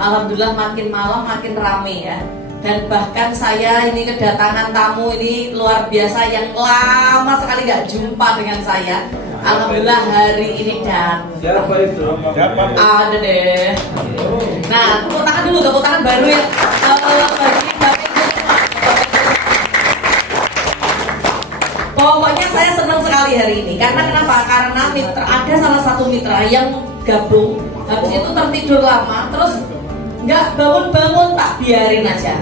Alhamdulillah makin malam makin rame ya. Dan bahkan saya ini kedatangan tamu ini luar biasa yang lama sekali nggak jumpa dengan saya. Alhamdulillah hari ini datang. Siapa itu? Ada deh. Nah, tepuk tangan dulu, tepuk tangan baru ya. Bagi Bapak Ibu semua. Pokoknya saya senang sekali hari ini. Karena kenapa? Karena mitra, ada salah satu mitra yang gabung, habis itu tertidur lama, terus nggak bangun-bangun, tak biarin aja.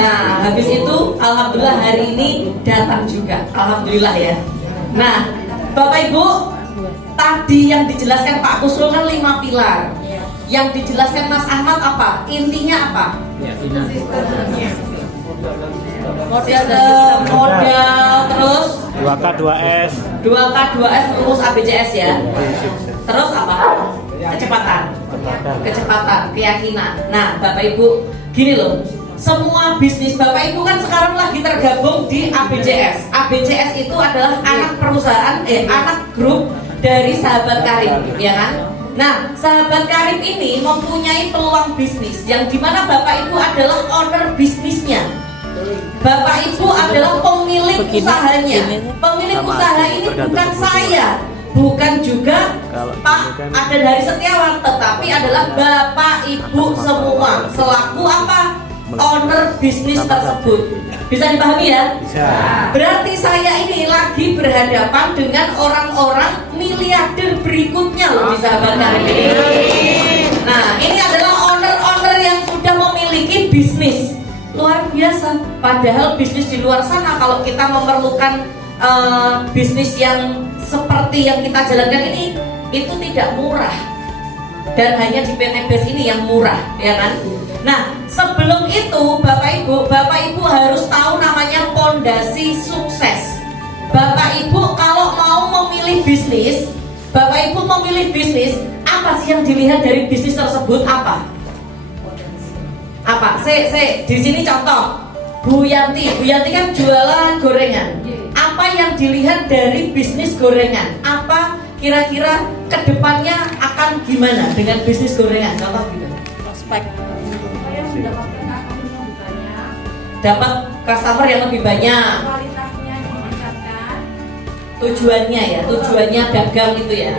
Nah, habis itu alhamdulillah hari ini datang juga. Alhamdulillah ya. Nah, Bapak Ibu, tadi yang dijelaskan Pak Kusrul kan 5 pilar. Yang dijelaskan Mas Ahmad apa? Intinya apa? Sistem, modal, terus 2K 2S 2K 2S rumus ABCS ya. Terus apa? Kecepatan, keyakinan. Nah, Bapak Ibu, gini loh. Semua bisnis Bapak Ibu kan sekarang lagi tergabung di ABCS. ABCS itu adalah anak perusahaan, anak grup dari Sahabat Karib, ya kan? Nah, Sahabat Karib ini mempunyai peluang bisnis yang dimana Bapak Ibu adalah owner bisnisnya. Bapak Ibu adalah pemilik usahanya. Pemilik usaha ini bukan saya, bukan juga Pak ada dari Setiawan, tetapi adalah Bapak Ibu semua selaku apa? Owner bisnis tersebut. Bisa dipahami ya? bisa. Berarti saya ini lagi berhadapan dengan orang-orang miliarder berikutnya loh di Sahabat Karib ini. Nah, ini adalah owner-owner yang sudah memiliki bisnis luar biasa. Padahal bisnis di luar sana kalau kita memerlukan bisnis yang seperti yang kita jalankan ini itu tidak murah. Dan hanya di PT BES ini yang murah, ya kan? Nah, sebelum itu Bapak Ibu harus tahu namanya pondasi sukses. Bapak Ibu kalau mau memilih bisnis, Bapak Ibu memilih bisnis, apa sih yang dilihat dari bisnis tersebut? Apa? Di sini contoh. Bu Yanti kan jualan gorengan. Apa yang dilihat dari bisnis gorengan? Apa kira-kira kedepannya akan gimana dengan bisnis gorengan? Contoh gitu. Prospek. Supaya mendapatkan customer yang banyak. Dapat customer yang lebih banyak. Kualitasnya ditingkatkan. Tujuannya dagang itu ya.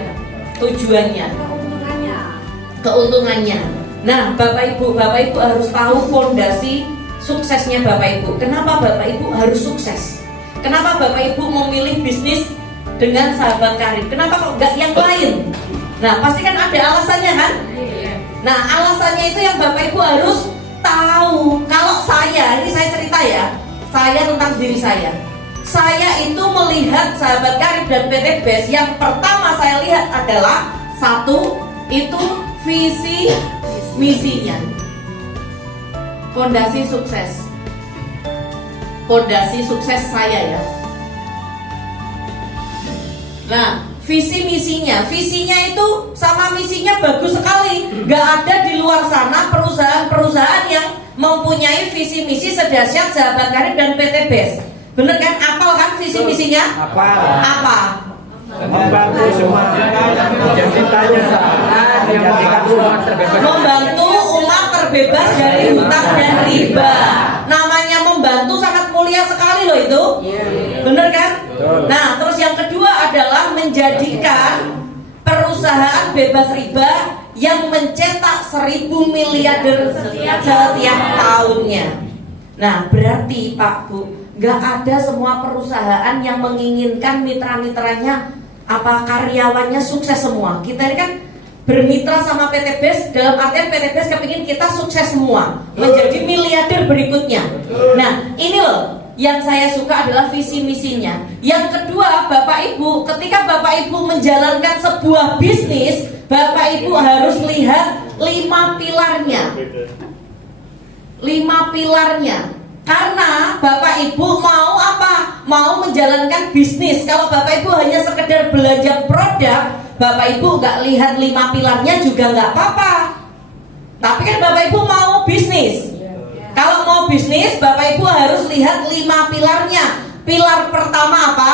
Tujuannya. Keuntungannya. Nah, Bapak Ibu harus tahu fondasi suksesnya Bapak Ibu. Kenapa Bapak Ibu harus sukses? Kenapa Bapak Ibu memilih bisnis dengan Sahabat Karib? Kenapa kok nggak yang lain? Nah, pasti kan ada alasannya kan? Nah, alasannya itu yang Bapak Ibu harus tahu. Kalau ini saya cerita ya, saya tentang diri saya. Saya itu melihat Sahabat Karib dan PT BES, yang pertama saya lihat adalah satu, itu visi misinya. Fondasi sukses saya ya. Nah, visi misinya itu sama misinya bagus sekali. Gak ada di luar sana perusahaan-perusahaan yang mempunyai visi misi sedahsyat Sahabat Karib dan PT BES. Bener kan? Apal kan visi misinya? Apa? Membantu semua Membantu umat terbebas dari hutang dan riba. Namanya membantu sangat mulia sekali loh itu. Bener kan? Nah, terus yang kedua adalah menjadikan perusahaan bebas riba yang mencetak 1.000 miliarder setiap tahunnya. Nah, berarti Pak Bu, gak ada semua perusahaan yang menginginkan mitra-mitranya karyawannya sukses semua. Kita ini kan bermitra sama PT BES, dalam artian PT BES kepingin kita sukses semua, menjadi miliarder berikutnya. Nah, ini loh yang saya suka adalah visi misinya. Yang kedua, Bapak Ibu, ketika Bapak Ibu menjalankan sebuah bisnis, Bapak Ibu harus lihat 5 pilarnya. 5 pilarnya. Karena Bapak Ibu mau apa? Mau menjalankan bisnis. Kalau Bapak Ibu hanya sekedar belanja produk, Bapak Ibu nggak lihat 5 pilarnya juga nggak apa-apa. Tapi kan Bapak Ibu mau bisnis. Kalau mau bisnis, Bapak Ibu harus lihat 5 pilarnya. Pilar pertama apa?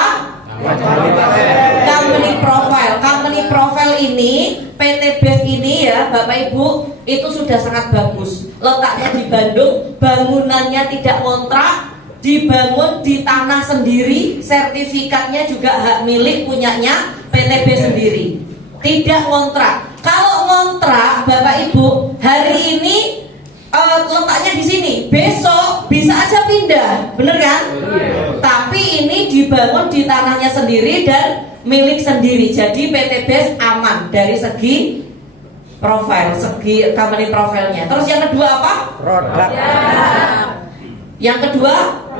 Company profile. Company profile ini, PT BES ini ya, Bapak Ibu itu sudah sangat bagus. Letaknya di Bandung, bangunannya tidak kontrak, dibangun di tanah sendiri, sertifikatnya juga hak milik punyanya PTB sendiri. Tidak kontrak. Kalau kontrak Bapak Ibu, hari ini letaknya di sini, besok bisa aja pindah, bener kan? Tapi ini dibangun di tanahnya sendiri dan milik sendiri. Jadi PTB aman dari segi profil, segi company profilnya. Terus yang kedua apa? Produk. Yang kedua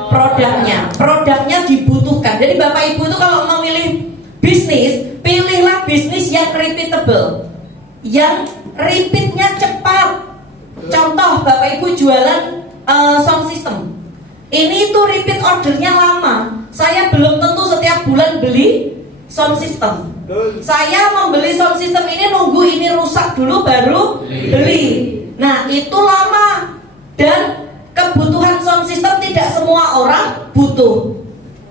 produknya. Produknya dibutuhkan. Jadi Bapak Ibu itu kalau memilih bisnis, pilihlah bisnis yang repeatable, yang repeatnya cepat. Contoh Bapak Ibu jualan sound system, ini tuh repeat ordernya lama. Saya belum tentu setiap bulan beli sound system. Saya membeli sound system ini nunggu ini rusak dulu baru beli. Nah itu lama. Dan kebutuhan sound system tidak semua orang butuh,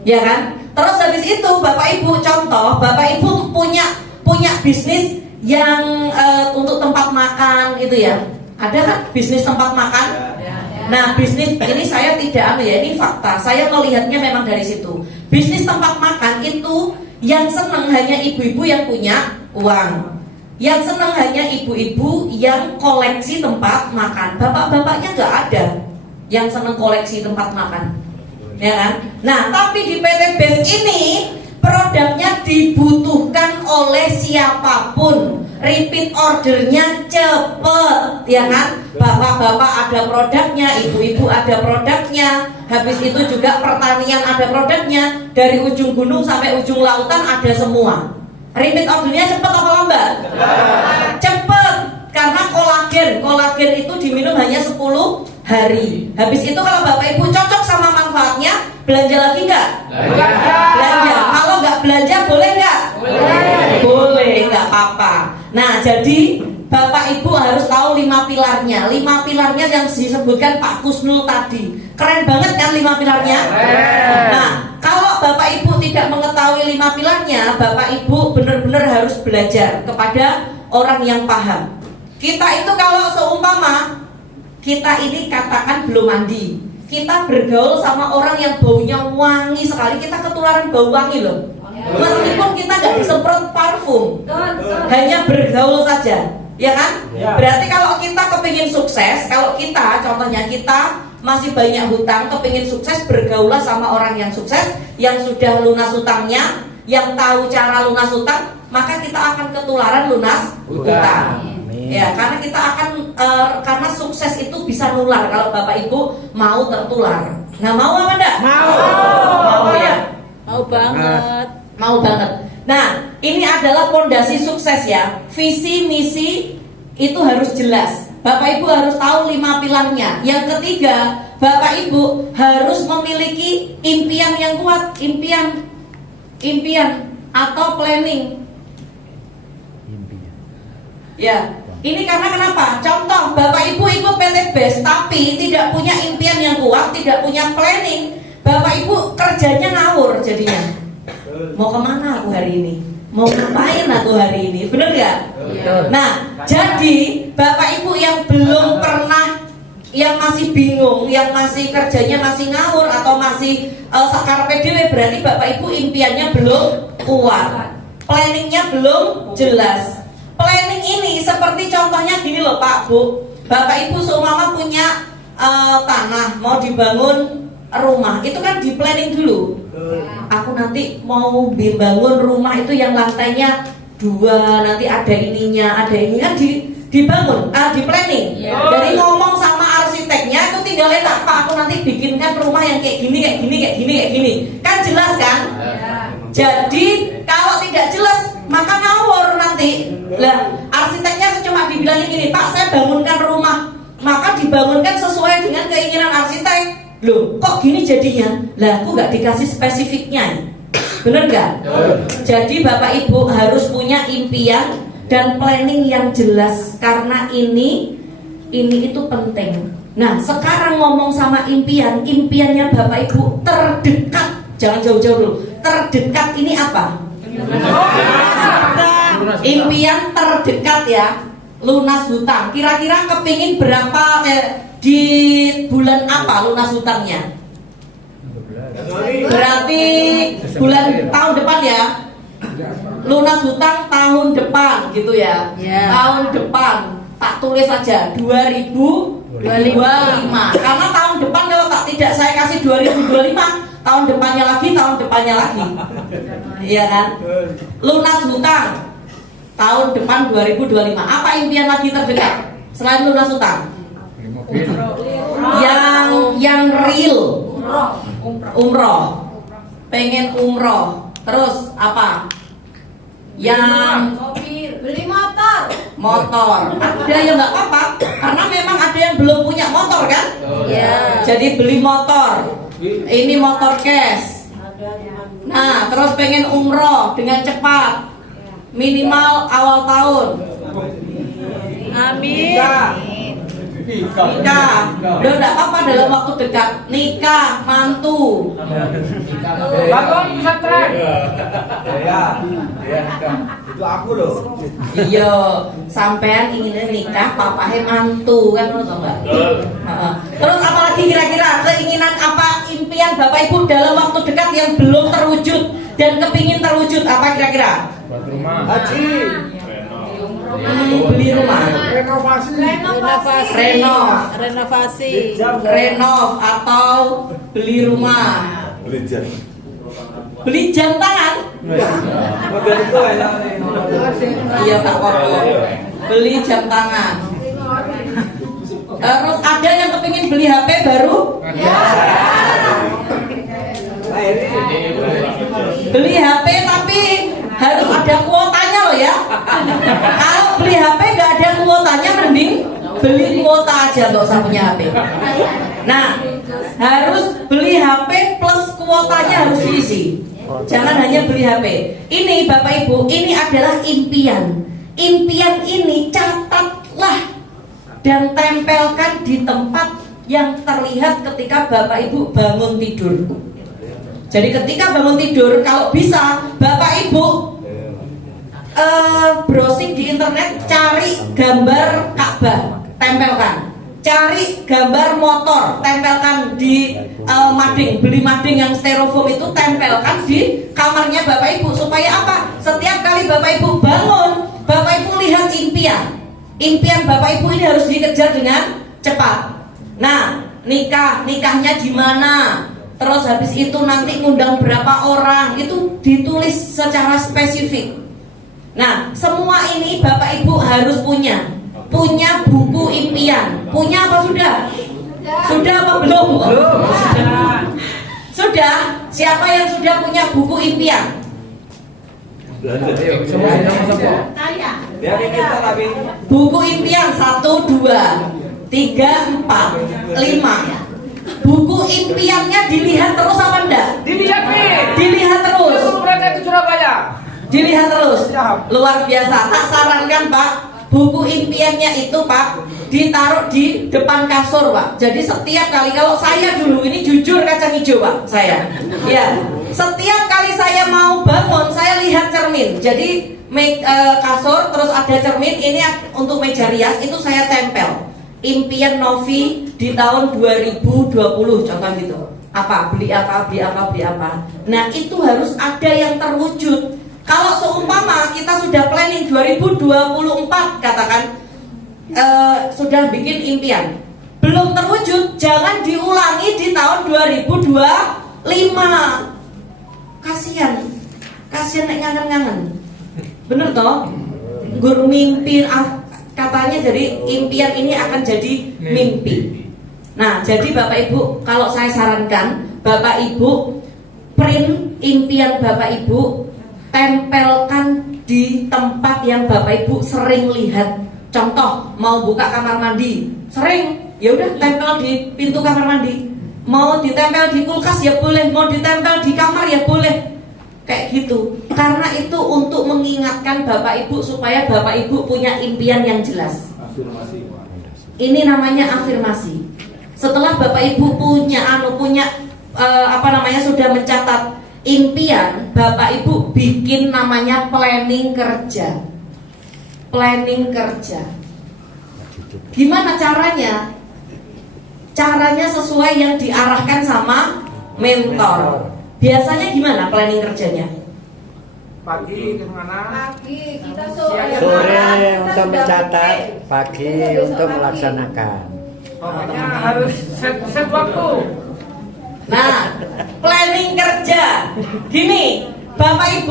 ya kan? Terus habis itu Bapak Ibu contoh, Bapak Ibu punya bisnis yang untuk tempat makan gitu ya. Ada kan bisnis tempat makan? Nah bisnis ini saya tidak ini fakta. Saya melihatnya memang dari situ. Bisnis tempat makan itu yang senang hanya ibu-ibu yang punya uang. Yang senang hanya ibu-ibu yang koleksi tempat makan. Bapak-bapaknya nggak ada yang senang koleksi tempat makan, ya kan? Nah tapi di PT BES ini produknya dibutuhkan oleh siapapun. Repeat ordernya cepet, ya kan? Bapak-bapak ada produknya, ibu-ibu ada produknya. Habis itu juga pertanian ada produknya. Dari ujung gunung sampai ujung lautan ada semua. Repeat ordernya cepet apa lambat? Cepet, karena kolagen itu diminum hanya 10 hari. Habis itu kalau Bapak Ibu cocok sama manfaatnya, belanja lagi nggak? Belanja. Kalau nggak belanja boleh nggak? Boleh, nggak apa-apa. Nah jadi Bapak Ibu harus tahu 5 pilarnya. 5 pilarnya yang disebutkan Pak Kusnul tadi. Keren banget kan 5 pilarnya? Nah kalau Bapak Ibu tidak mengetahui 5 pilarnya, Bapak Ibu benar-benar harus belajar kepada orang yang paham. Kita itu kalau seumpama kita ini katakan belum mandi, kita bergaul sama orang yang baunya wangi sekali, kita ketularan bau wangi loh. Meskipun kita nggak disemprot parfum, hanya bergaul saja, ya kan? Berarti kalau kita kepingin sukses, kalau kita contohnya kita masih banyak hutang, kepingin sukses, bergaulah sama orang yang sukses, yang sudah lunas hutangnya, yang tahu cara lunas hutang, maka kita akan ketularan lunas hutang. Ya, karena kita akan karena sukses itu bisa nular kalau Bapak Ibu mau tertular. Nah, mau apa enggak? Mau ya. Mau banget. Mau banget. Nah, ini adalah fondasi sukses ya. Visi misi itu harus jelas. Bapak Ibu harus tahu 5 pilarnya. Yang ketiga, Bapak Ibu harus memiliki impian yang kuat, impian atau planning. Ya. Ini karena kenapa? Contoh, Bapak Ibu ikut PT BES tapi tidak punya impian yang kuat, tidak punya planning, Bapak Ibu kerjanya ngawur jadinya. Mau kemana aku hari ini? Mau ngapain aku hari ini? Bener gak? Nah, jadi Bapak Ibu yang belum pernah, yang masih bingung, yang masih kerjanya masih ngawur atau masih sakar PDW, berarti Bapak Ibu impiannya belum kuat, planningnya belum jelas. Planning ini seperti contohnya gini loh Pak Bu, Bapak Ibu seumpama punya tanah mau dibangun rumah, itu kan di planning dulu. Aku nanti mau dibangun rumah itu yang lantainya 2, nanti ada ininya, ada ini kan dibangun, di planning. Jadi ngomong sama arsiteknya itu tinggal enak Pak, aku nanti bikinkan rumah yang kayak gini, kayak gini, kayak gini, kayak gini. Kan jelas kan? Jadi kalau tidak jelas maka ngawur nanti. Lah, arsiteknya cuma dibilangin gini, Pak saya bangunkan rumah, maka dibangunkan sesuai dengan keinginan arsitek. Loh, kok gini jadinya? Lah, aku nggak dikasih spesifiknya. Bener nggak? Jadi Bapak Ibu harus punya impian dan planning yang jelas, karena ini itu penting. Nah, sekarang ngomong sama impiannya Bapak Ibu terdekat, jangan jauh-jauh dulu. Terdekat ini apa? Impian terdekat ya. lunas hutang. Kira-kira kepingin berapa di bulan apa lunas hutangnya? Berarti bulan tahun depan ya. Lunas hutang tahun depan gitu ya. Ya. Tahun depan tak tulis saja 2025. Karena tahun depan kalau tak tidak saya kasih 2025, tahun depannya lagi. Iya kan? Lunas hutang tahun depan 2025. Apa impian lagi terdekat selain lunas hutang? Yang real. Umroh. Pengen umroh. Terus apa? Yang beli motor. Ada yang nggak apa-apa karena memang ada yang belum punya motor kan. Jadi beli motor, ini motor cash. Nah terus pengen umroh dengan cepat, minimal awal tahun. Amin. Nikah, udah nggak apa-apa dalam waktu dekat. Nikah, mantu. Bangun pesantren. Itu aku loh. Iya, sampean inginnya nikah, papahnya mantu kan, menurut mbak. Terus apalagi kira-kira keinginan apa, impian bapak ibu dalam waktu dekat yang belum terwujud dan kepingin terwujud apa kira-kira? Buat rumah. Haji. Beli rumah, Renovasi. renov atau beli rumah, beli jam tangan. Model itu ya. Iya Pak Koko, beli jam tangan. Terus ada yang kepingin beli HP baru? Beli HP tapi harus ada kuotanya loh ya. Kalau beli HP nggak ada kuotanya, mending beli kuota aja, nggak usah punya HP. Nah, harus beli HP plus kuotanya harus diisi. Jangan hanya beli HP. Ini Bapak Ibu, ini adalah impian. Impian ini catatlah dan tempelkan di tempat yang terlihat ketika Bapak Ibu bangun tidur. Jadi ketika bangun tidur, kalau bisa Bapak Ibu browsing di internet, cari gambar Ka'bah, tempelkan. Cari gambar motor, tempelkan di mading, beli mading yang styrofoam itu, tempelkan di kamarnya Bapak Ibu. Supaya apa? Setiap kali Bapak Ibu bangun, Bapak Ibu lihat impian. Impian Bapak Ibu ini harus dikejar dengan cepat. Nah, nikahnya di mana? Terus habis itu nanti ngundang berapa orang, itu ditulis secara spesifik. Nah, semua ini Bapak Ibu harus punya buku impian. Punya apa sudah? Sudah apa belum? Sudah. Siapa yang sudah punya buku impian? Buku impian 1, 2, 3, 4, 5. Buku impiannya dilihat terus apa enggak? Dilihat nih. Dilihat terus. Berada di Surabaya. Dilihat terus. Luar biasa. Tak sarankan Pak, buku impiannya itu Pak ditaruh di depan kasur Pak. Jadi setiap kali, kalau saya dulu ini jujur kacang hijau Pak, saya. Ya. Setiap kali saya mau bangun, saya lihat cermin. Jadi kasur terus ada cermin, ini untuk meja rias itu saya tempel. Impian Novi di tahun 2020 contoh gitu. Apa? Beli apa? Nah, itu harus ada yang terwujud. Kalau seumpama kita sudah planning 2024 katakan sudah bikin impian, belum terwujud, jangan diulangi di tahun 2025. Kasian nek ngangen-ngangen. Bener toh? Gur mimpi katanya, jadi impian ini akan jadi mimpi. Nah, jadi Bapak Ibu, kalau saya sarankan Bapak Ibu print impian Bapak Ibu, tempelkan di tempat yang Bapak Ibu sering lihat. Contoh, mau buka kamar mandi, sering, ya udah tempel di pintu kamar mandi. Mau ditempel di kulkas ya boleh, mau ditempel di kamar ya boleh. Kayak gitu. Karena itu untuk mengingatkan Bapak Ibu supaya Bapak Ibu punya impian yang jelas. Ini namanya afirmasi. Setelah Bapak Ibu punya sudah mencatat impian, Bapak Ibu bikin namanya planning kerja. Planning kerja. Gimana caranya? Caranya sesuai yang diarahkan sama mentor. Biasanya gimana planning kerjanya? Pagi kemana? Pagi kita sore. Sore untuk mencatat, pagi untuk melaksanakan. Pokoknya harus set waktu. Nah, planning kerja. Gini, Bapak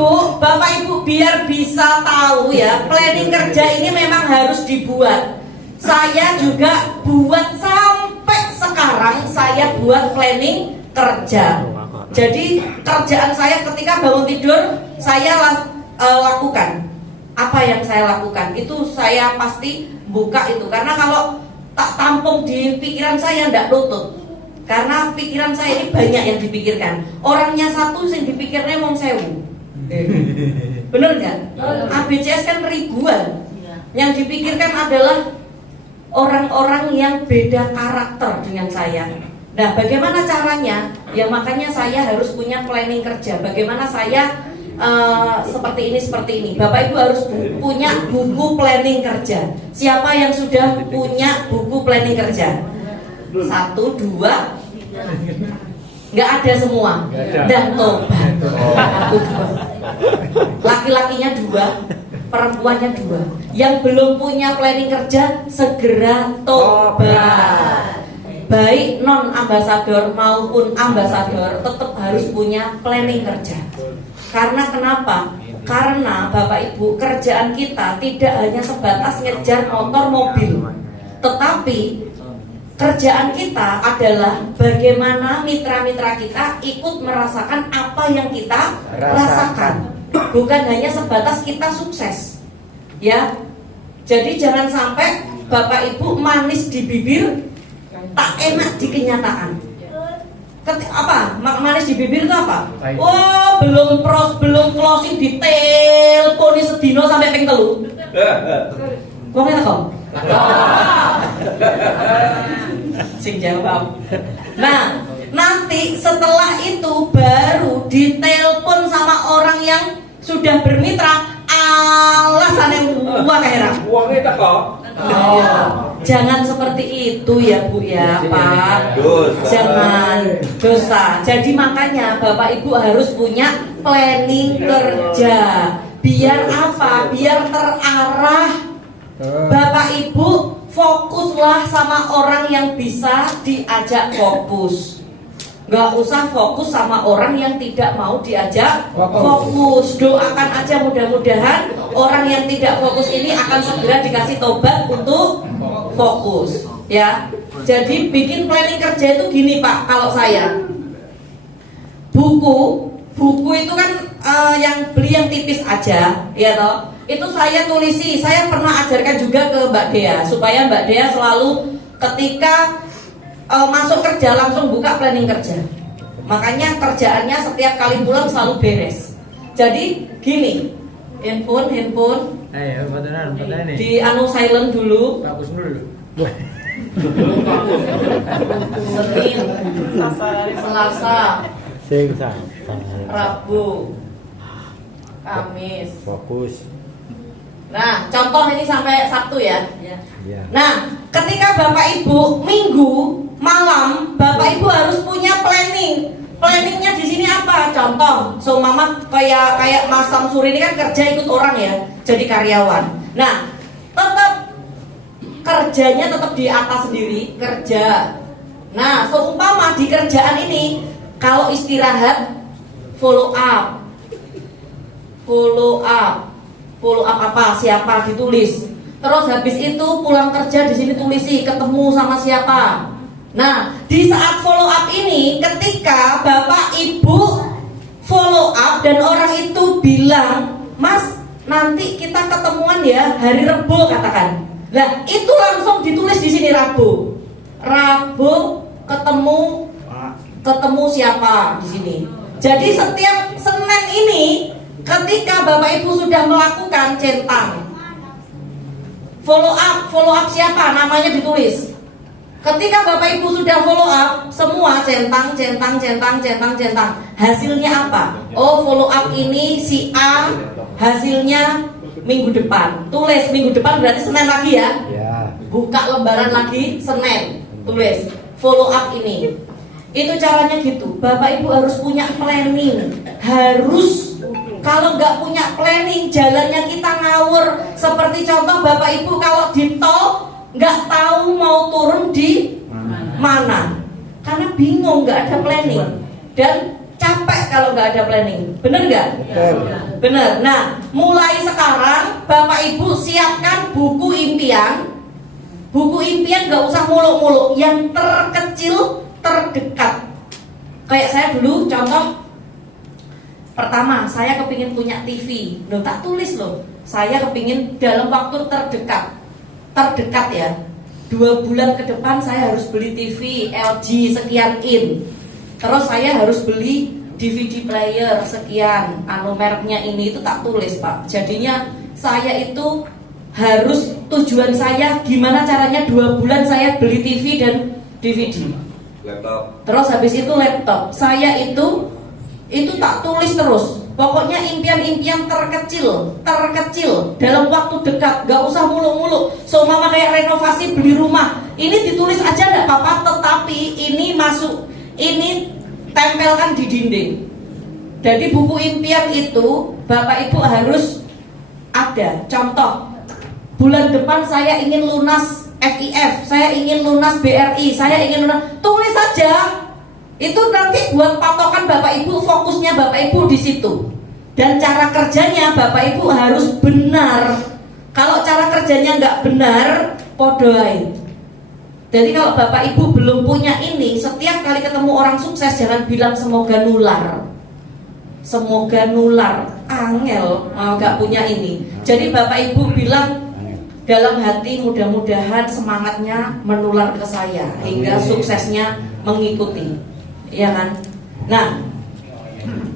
Ibu biar bisa tahu ya, planning kerja ini memang harus dibuat. Saya juga buat sampai sekarang saya buat planning kerja. Jadi kerjaan saya ketika bangun tidur saya lakukan. Apa yang saya lakukan itu saya pasti buka itu, karena kalau tak tampung di pikiran saya ndak lutut. Karena pikiran saya ini banyak yang dipikirkan. Orangnya satu yang dipikirnya wong sewu. Bener nggak? ABCS kan ribuan. Yang dipikirkan adalah orang-orang yang beda karakter dengan saya. Nah, bagaimana caranya? Ya makanya saya harus punya planning kerja. Bagaimana saya seperti ini. Bapak Ibu harus punya buku planning kerja. Siapa yang sudah punya buku planning kerja? 1, 2, nggak ada semua. Dan tobat. 1, 2. Laki-lakinya 2, perempuannya 2. Yang belum punya planning kerja segera tobat. Baik non ambasador maupun ambasador tetap harus punya planning kerja. Karena kenapa? Karena Bapak Ibu, kerjaan kita tidak hanya sebatas ngejar motor mobil, tetapi kerjaan kita adalah bagaimana mitra-mitra kita ikut merasakan apa yang kita rasakan. Bukan hanya sebatas kita sukses. Ya. Jadi jangan sampai Bapak Ibu manis di bibir, tak enak di kenyataan. Manis di bibir itu apa? Wah, belum closing di telepon sedino sampai ping 3. Wong enak kok. Sing jawab. Nah, nanti setelah itu baru ditelepon sama orang yang sudah bermitra, alasannya wah heran. Uangnya tak kok. Jangan seperti itu ya Bu ya Pak. Jangan dosa. Jadi makanya Bapak Ibu harus punya planning kerja. Biar apa? Biar terarah. Bapak Ibu fokuslah sama orang yang bisa diajak fokus. Gak usah fokus sama orang yang tidak mau diajak fokus. Doakan aja mudah-mudahan orang yang tidak fokus ini akan segera dikasih tobat untuk fokus. Ya, jadi bikin planning kerja itu gini Pak. Kalau saya buku itu kan yang beli yang tipis aja, ya toh. Itu saya tulisi. Saya pernah ajarkan juga ke Mbak Dea supaya Mbak Dea selalu ketika masuk kerja langsung buka planning kerja. Makanya kerjaannya setiap kali pulang selalu beres. Jadi gini, handphone di silent dulu. Bagus dulu. Senin, Selasa, Rabu, Kamis. Fokus. Nah, contoh ini sampai Sabtu ya. Ya. Nah, ketika Bapak Ibu Minggu malam, Bapak Ibu harus punya planning. Planningnya di sini apa? Contoh, so Mama kayak Mas Samsuri ini kan kerja ikut orang ya, jadi karyawan. Nah, tetap kerjanya tetap di atas sendiri kerja. Nah, seumpama di kerjaan ini kalau istirahat follow up apa siapa ditulis. Terus habis itu pulang kerja di sini tulisi ketemu sama siapa. Nah, di saat follow up ini ketika Bapak Ibu follow up dan orang itu bilang, "Mas, nanti kita ketemuan ya hari Rebo," katakan. Nah, itu langsung ditulis di sini Rabu. Rabu ketemu siapa di sini. Jadi setiap Senin ini ketika Bapak Ibu sudah melakukan centang follow up siapa namanya ditulis. Ketika Bapak Ibu sudah follow up semua centang. Hasilnya apa? Oh, follow up ini si A hasilnya minggu depan. Tulis minggu depan berarti Senin lagi ya. buka lembaran lagi Senin, tulis follow up ini. Itu caranya gitu. Bapak Ibu harus punya planning. Harus. Kalau nggak punya planning, jalannya kita ngawur. Seperti contoh Bapak Ibu kalau di tol nggak tahu mau turun di mana, karena bingung, nggak ada planning dan capek kalau nggak ada planning. Bener nggak? Bener. Nah, mulai sekarang Bapak Ibu siapkan buku impian. Buku impian nggak usah muluk-muluk, yang terkecil terdekat. Kayak saya dulu contoh pertama, saya kepingin punya TV. Loh, tak tulis loh, saya kepingin dalam waktu terdekat ya, 2 bulan ke depan saya harus beli TV LG sekian in. Terus saya harus beli DVD player sekian, mereknya ini, itu tak tulis Pak. Jadinya saya itu harus, tujuan saya gimana caranya 2 bulan saya beli TV dan DVD. Laptop. Terus habis itu laptop. Saya itu tak tulis terus. Pokoknya impian-impian terkecil dalam waktu dekat, gak usah muluk-muluk. So mama kayak renovasi beli rumah, ini ditulis aja gak apa-apa, tetapi ini masuk, ini tempelkan di dinding. Jadi buku impian itu Bapak Ibu harus ada. Contoh, bulan depan saya ingin lunas FIF, saya ingin lunas BRI, saya ingin lunas, tulis saja. Itu nanti buat patokan Bapak Ibu, fokusnya Bapak Ibu di situ. Dan cara kerjanya Bapak Ibu harus benar. Kalau cara kerjanya nggak benar, podoai. Jadi kalau Bapak Ibu belum punya ini, setiap kali ketemu orang sukses jangan bilang semoga nular. Semoga nular, angel, nggak punya ini. Jadi Bapak Ibu bilang dalam hati, mudah-mudahan semangatnya menular ke saya hingga suksesnya mengikuti, ya kan? Nah,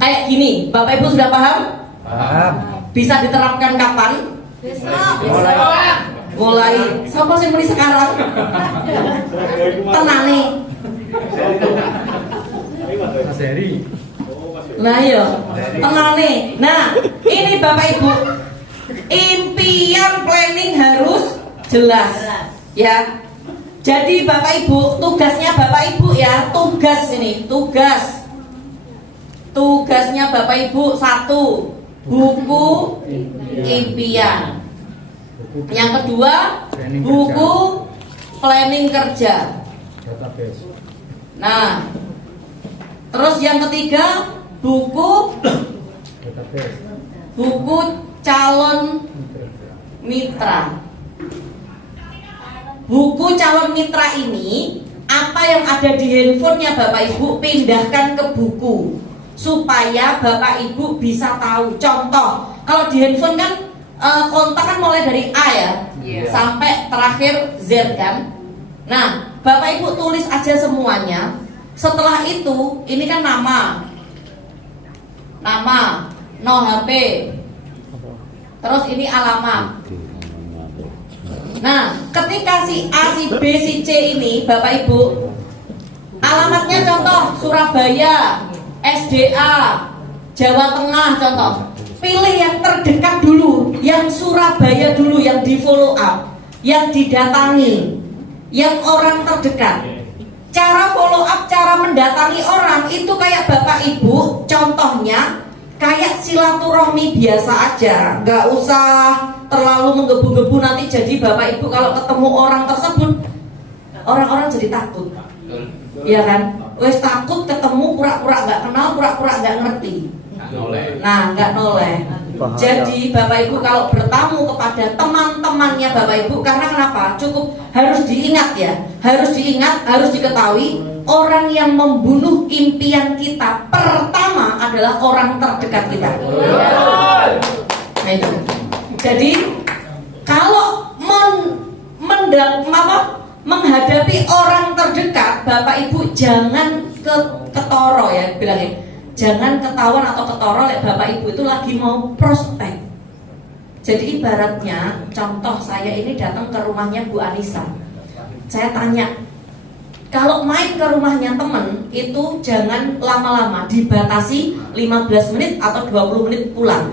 kayak gini, Bapak Ibu sudah paham? Paham. Bisa diterapkan kapan? Mulai. Siapa sih mulai sekarang? Tenang nih. Mas Heri. Nah yo, tenang nih. Nah, ini Bapak Ibu, impian planning harus jelas, ya. Jadi Bapak Ibu, tugasnya Bapak Ibu ya, tugasnya Bapak Ibu, 1, buku impian. Yang kedua, buku planning kerja. Nah, terus yang ketiga, buku calon mitra. Buku calon mitra ini, apa yang ada di handphonenya Bapak Ibu pindahkan ke buku supaya Bapak Ibu bisa tahu. Contoh, kalau di handphone kan kontak kan mulai dari A ya, sampai terakhir Z kan. Nah, Bapak Ibu tulis aja semuanya. Setelah itu, ini kan nama, no HP, terus ini alamat. Nah, ketika si A, si B, si C ini Bapak Ibu, alamatnya contoh Surabaya, SDA, Jawa Tengah contoh. Pilih yang terdekat dulu, yang Surabaya dulu, yang di follow up, yang didatangi, yang orang terdekat. Cara follow up, cara mendatangi orang itu kayak Bapak Ibu, contohnya kayak silaturahmi biasa aja, nggak usah terlalu menggebu-gebu. Nanti jadi Bapak Ibu kalau ketemu orang tersebut, orang-orang jadi takut, ya kan? Wes takut ketemu, pura-pura nggak kenal, pura-pura nggak ngerti. Nah, nggak noleh. Jadi Bapak Ibu kalau bertamu kepada teman-temannya Bapak Ibu, karena kenapa? Cukup harus diingat ya, harus diingat, harus diketahui, orang yang membunuh impian kita pertama adalah orang terdekat kita. Nah, itu. Jadi kalau menghadapi orang terdekat, Bapak Ibu jangan ketoro ya bilangnya. Jangan ketahuan atau ketoro lihat Bapak Ibu itu lagi mau prospek. Jadi ibaratnya, contoh saya ini datang ke rumahnya Bu Anissa. Saya tanya, kalau main ke rumahnya temen itu jangan lama-lama, dibatasi 15 menit atau 20 menit pulang.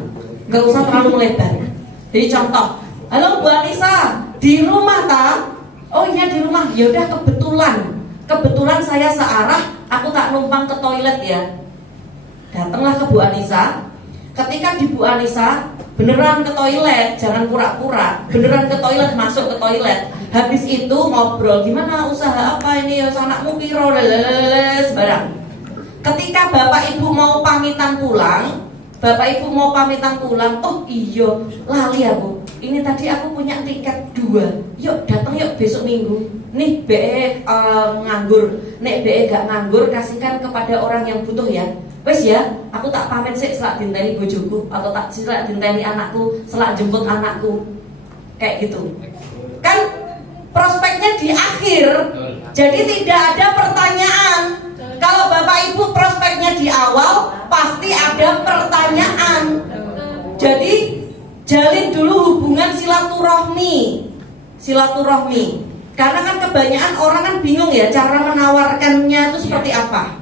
Gak usah terlalu lebar. Jadi contoh, halo Bu Anissa, di rumah ta? Oh iya di rumah. Ya udah kebetulan saya searah, aku tak numpang ke toilet ya. Datanglah ke Bu Anissa. Ketika di Bu Anissa beneran ke toilet, jangan pura-pura, beneran ke toilet, masuk ke toilet. Habis itu ngobrol, gimana usaha apa ini, anakmu piro, sebarang. Ketika bapak ibu mau pamitan pulang, oh iya, lali aku. Ini tadi aku punya tiket 2. Yuk datang yuk besok minggu. Nih BE nganggur, nek BE gak nganggur kasihkan kepada orang yang butuh ya. Wes ya, aku tak pamit sih selak dinteni bojoku atau tak selak dinteni anakku, selak jemput anakku. Kayak gitu. Kan prospeknya di akhir. Jadi tidak ada pertanyaan. Kalau Bapak Ibu prospeknya di awal, pasti ada pertanyaan. Jadi jalin dulu hubungan silaturahmi. Karena kan kebanyakan orang kan bingung ya cara menawarkannya itu seperti apa.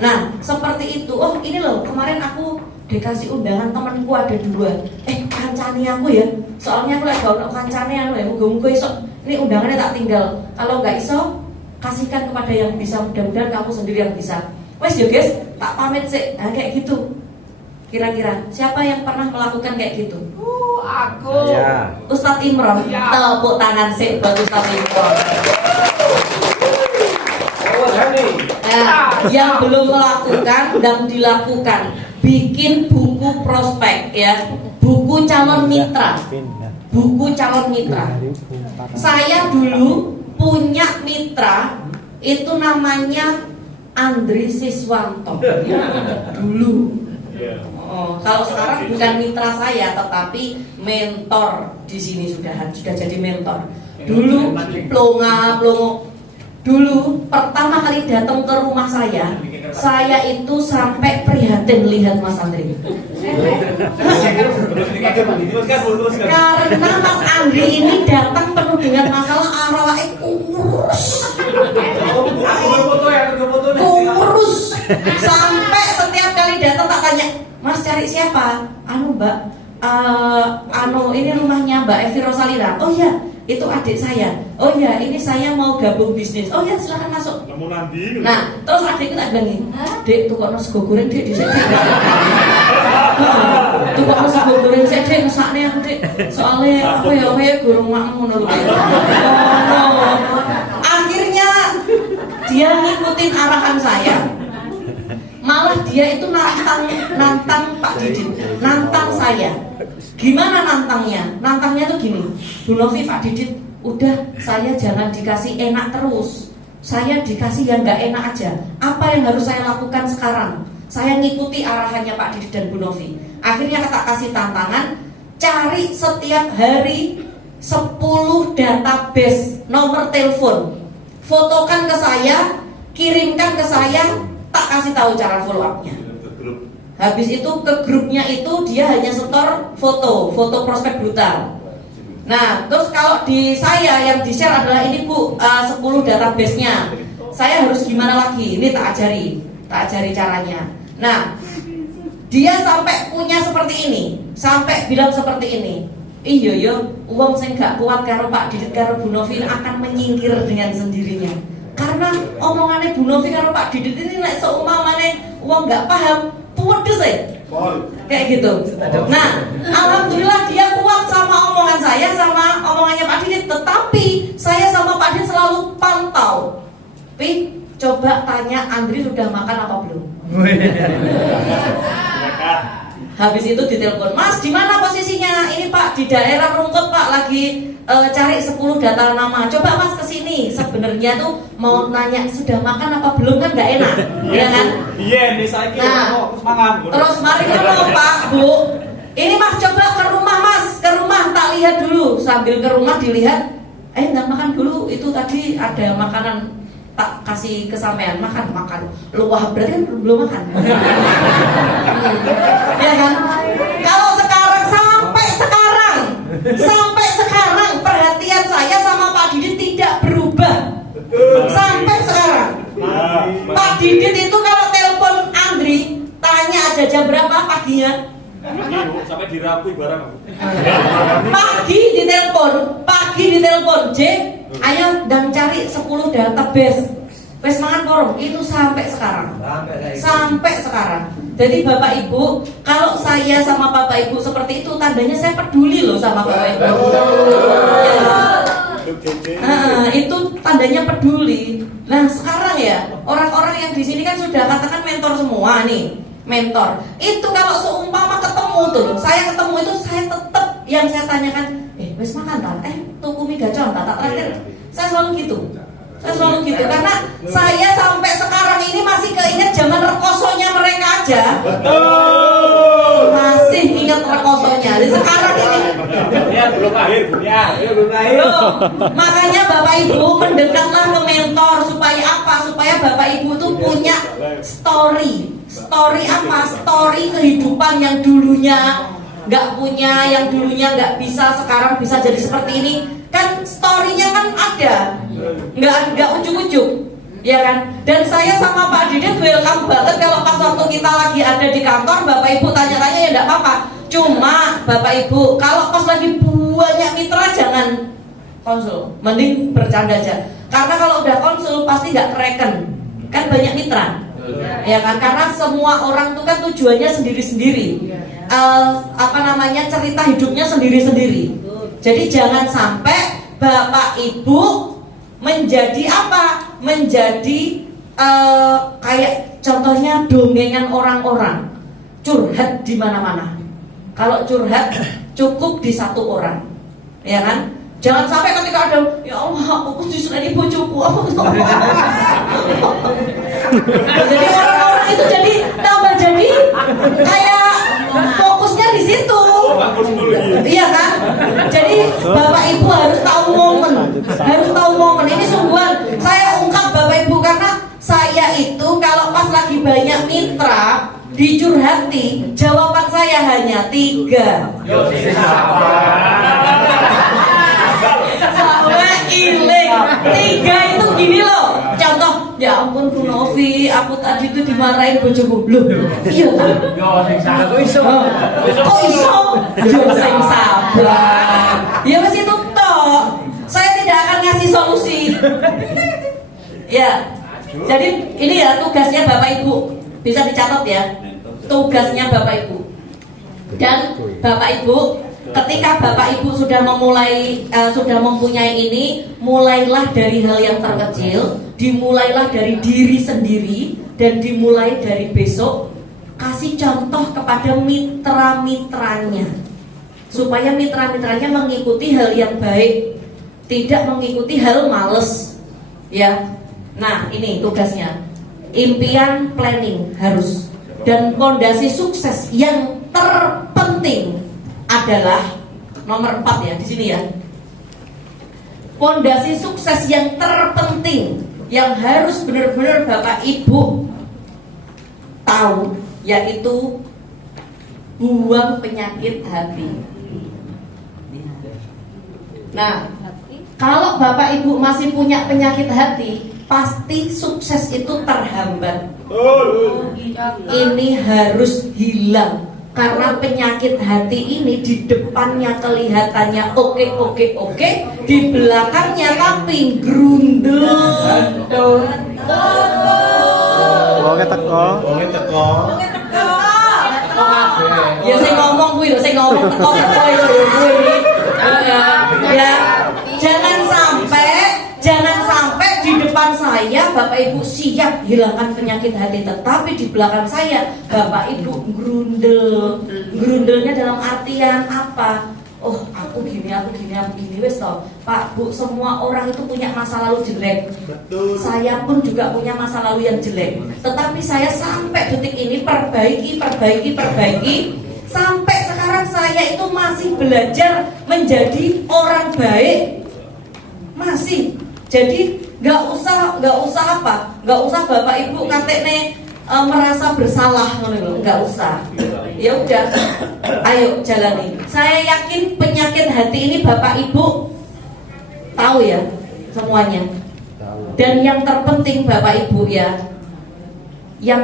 Nah, seperti itu. Oh, ini loh, kemarin aku dikasih undangan temanku ada 2. Kancani aku ya. Soalnya aku lagi bawa kancani anu ya, muga-muga iso. Ini undangannya tak tinggal. Kalau nggak iso, kasihkan kepada yang bisa. Mudah-mudahan kamu sendiri yang bisa. Wes yo guys, tak pamit sih. Nah, kayak gitu. Kira-kira siapa yang pernah melakukan kayak gitu? Aku. Ya. Ustadz Imron. Ya. Tepuk tangan sih buat Ustadz Imron. Nah, yang belum melakukan dan dilakukan, bikin buku prospek ya, buku calon mitra. Saya dulu punya mitra itu namanya Andri Siswanto. Dulu. Oh, kalau sekarang bukan mitra saya, tetapi mentor di sini sudah jadi mentor. Dulu plongo. Dulu pertama kali datang ke rumah saya itu sampai prihatin lihat Mas Andri. Karena Mas Andri ini datang penuh dengan masalah arwahnya kurus. Sampai setiap kali datang tak tanya, Mas cari siapa? Mbak, ini rumahnya Mbak Evi Rosalina. Oh iya, itu adik saya. Oh iya, ini saya mau gabung bisnis. Oh iya, silakan masuk. Nah, terus adikku tak bilang gini, Dek, tukokno sego goreng Dek di sini. Tukokno sego goreng saya Dek, ngesakne aku Dek. Soalnya aku ya gurung makmu ngono lho. Akhirnya dia ngikutin arahan saya. Malah dia itu nantang Pak Didit, nantang saya. Gimana nantangnya? Nantangnya tuh gini, Bu Novi, Pak Didit, udah saya jangan dikasih enak terus, saya dikasih yang nggak enak aja. Apa yang harus saya lakukan sekarang? Saya ngikuti arahannya Pak Didit dan Bu Novi. Akhirnya tak kasih tantangan, cari setiap hari 10 database nomor telepon, fotokan ke saya, kirimkan ke saya, tak kasih tahu cara follow up-nya. Habis itu ke grupnya itu dia hanya setor foto prospek brutal. Nah, terus kalau di saya yang di-share adalah ini Bu, 10 database-nya. Saya harus gimana lagi? Ini tak ajari caranya. Nah, dia sampai punya seperti ini, sampai bilang seperti ini. Iya, uang saya nggak kuat karo Pak Didit karo Bu Novi akan menyingkir dengan sendirinya. Karena omongannya Bu Novi karo Pak Didit ini nek seumpamane uang nggak paham, pudes kayak gitu. Nah, alhamdulillah dia kuat sama omongan saya, sama omongannya Pak Didit. Tetapi saya sama Pak Didit selalu pantau. Pi, coba tanya Andri sudah makan apa belum? Habis itu ditelepon, Mas, di mana posisinya? Ini Pak, di daerah Rungkut Pak, lagi cari 10 data nama. Coba Mas kesini. Sebenarnya tuh mau nanya sudah makan apa belum kan nggak enak, ya kan? Iya, misalnya. Nah, terus mari dulu Pak, Bu. Ini Mas coba ke rumah Mas, ke rumah tak lihat dulu. Sambil ke rumah dilihat, nggak makan dulu. Itu tadi ada makanan tak kasih kesampaian, makan. Luah berarti kan belum makan. Ya kan? Kalau sampai sekarang perhatian saya sama Pak Didit tidak berubah. Sampai sekarang. Pak Didit itu kalau telepon Andri, tanya aja jam berapa paginya. Sampai dirapui barang. Pagi ditelepon, J, Ayo dan cari 10 database. Wes mangan porong itu sampai sekarang. Sampai sekarang. Jadi Bapak Ibu, kalau saya sama Bapak Ibu seperti itu tandanya saya peduli loh sama Bapak Ibu. Itu tandanya peduli. Nah sekarang ya orang-orang yang di sini kan sudah katakan mentor semua nih, mentor. Itu kalau seumpama ketemu tuh, saya ketemu itu saya tetap yang saya tanyakan, wes makan tak? Tuku mie gacor tak terakhir. Saya selalu gitu. Karena saya sampai sekarang ini masih keinget zaman rekosonya mereka aja. Masih ingat rekosonya. Di sekarang ini belum lahir, makanya Bapak Ibu mendekatlah ke mentor supaya apa? Supaya Bapak Ibu tuh punya story apa? Story kehidupan yang dulunya nggak punya, yang dulunya nggak bisa, sekarang bisa jadi seperti ini. Kan story-nya kan ada, nggak ujuk-ujuk, ya kan? Dan saya sama Pak Didit welcome banget kalau pas waktu kita lagi ada di kantor, Bapak Ibu tanya-tanya ya nggak apa-apa. Cuma Bapak Ibu kalau pas lagi banyak mitra jangan konsul, mending bercanda aja. Karena kalau udah konsul pasti nggak kereken, kan banyak mitra, ya kan? Karena semua orang tuh kan tujuannya sendiri-sendiri, cerita hidupnya sendiri-sendiri. Jadi jangan sampai Bapak Ibu menjadi apa? Menjadi kayak contohnya dongengan orang-orang, curhat di mana-mana. Kalau curhat cukup di satu orang, ya kan? Jangan sampai ketika ada, ya Allah, aku justru ini bojoku. Jadi orang-orang itu jadi tambah jadi kayak fokusnya di situ. Iya kan? Jadi Bapak Ibu harus tahu momen. Ini sungguhan saya ungkap Bapak Ibu karena saya itu kalau pas lagi banyak mitra dicurhati, jawaban saya hanya 3. Sampai iling 3 itu gini loh. Contoh, ya ampun Bu Novi, aku tadi itu dimarahin bojoku. Loh, iya kan? Kok iso? Yo sing sabar. Ya wis itu toh. Saya tidak akan ngasih solusi. Ya. Jadi ini ya tugasnya Bapak Ibu. Bisa dicatat ya. Tugasnya Bapak Ibu. Dan Bapak Ibu, ketika Bapak Ibu sudah mempunyai ini, mulailah dari hal yang terkecil, dimulailah dari diri sendiri, dan dimulai dari besok kasih contoh kepada mitra-mitranya, supaya mitra-mitranya mengikuti hal yang baik, tidak mengikuti hal males, ya. Nah ini tugasnya, impian planning harus, dan fondasi sukses yang terpenting adalah nomor 4 ya di sini ya. Fondasi sukses yang terpenting yang harus benar-benar Bapak Ibu tahu, yaitu buang penyakit hati. Nah, kalau Bapak Ibu masih punya penyakit hati, pasti sukses itu terhambat. Ini harus hilang. Karena penyakit hati ini di depannya kelihatannya oke, di belakangnya tapi grundel. Wonge teko. Ya saya ngomong teko ya. Jangan sampai di depan saya Bapak Ibu siap hilangkan penyakit hati, tetapi di belakang saya Bapak Ibu grundelnya dalam artian apa? Oh aku gini wes toh Pak Bu, semua orang itu punya masa lalu jelek. Betul. Saya pun juga punya masa lalu yang jelek, tetapi saya sampai detik ini perbaiki. Sampai sekarang saya itu masih belajar menjadi orang baik, masih. Jadi nggak usah Bapak Ibu katene merasa bersalah, nggak usah. Ya udah, ayo jalani. Saya yakin penyakit hati ini Bapak Ibu tahu ya semuanya. Dan yang terpenting Bapak Ibu ya, yang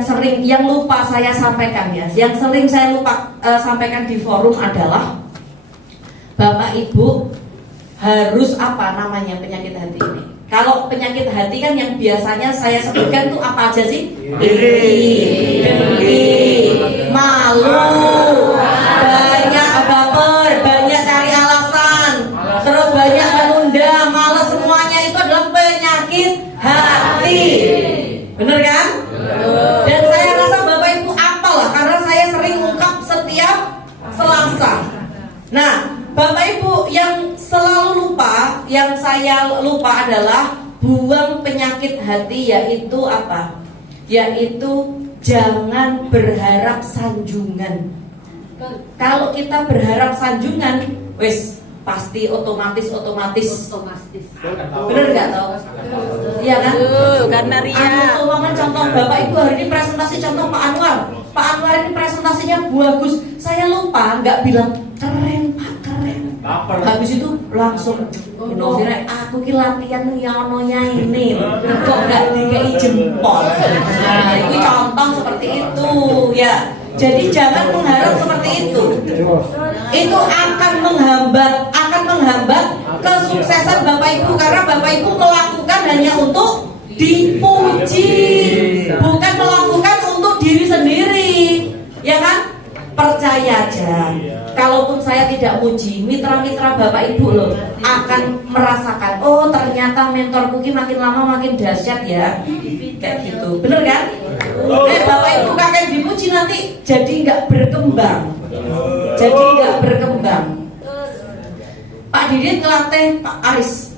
lupa saya sampaikan ya, yang sering saya lupa sampaikan di forum adalah Bapak Ibu harus apa namanya penyakit hati ini? Kalau penyakit hati kan yang biasanya saya sebutkan tuh apa aja sih? Iri, dengki, malu, banyak baper, banyak cari alasan, terus banyak menunda, malas, semuanya itu adalah penyakit hati. Bener kan? Dan saya rasa Bapak Ibu apalah karena saya sering ungkap setiap Selasa. Nah, Bapak Ibu yang selalu lupa, yang saya lupa adalah buang penyakit hati, yaitu apa? Yaitu jangan berharap sanjungan. Kalau kita berharap sanjungan, wes pasti otomatis. Bener nggak toh? Iya kan? Karena ria. Umpama contoh Bapak Ibu hari ini presentasi contoh Pak Anwar. Pak Anwar ini presentasinya bagus. Saya lupa nggak bilang keren Pak, keren. Habis itu langsung Novira, aku ki latihan yononya ini kok nggak dikei jempol. Nah, itu contoh seperti itu ya. Jadi jangan mengharap seperti itu. Itu akan menghambat kesuksesan Bapak Ibu karena Bapak Ibu melakukan hanya untuk dipuji, bukan melakukan untuk diri sendiri, ya kan? Percaya aja. Kalaupun saya tidak muji, mitra-mitra Bapak Ibu loh akan merasakan, oh ternyata mentorku ini makin lama makin dahsyat ya, kayak gitu, bener kan? Bapak Ibu kakek dipuji nanti jadi nggak berkembang, Pak Didit ngelatih Pak Aris,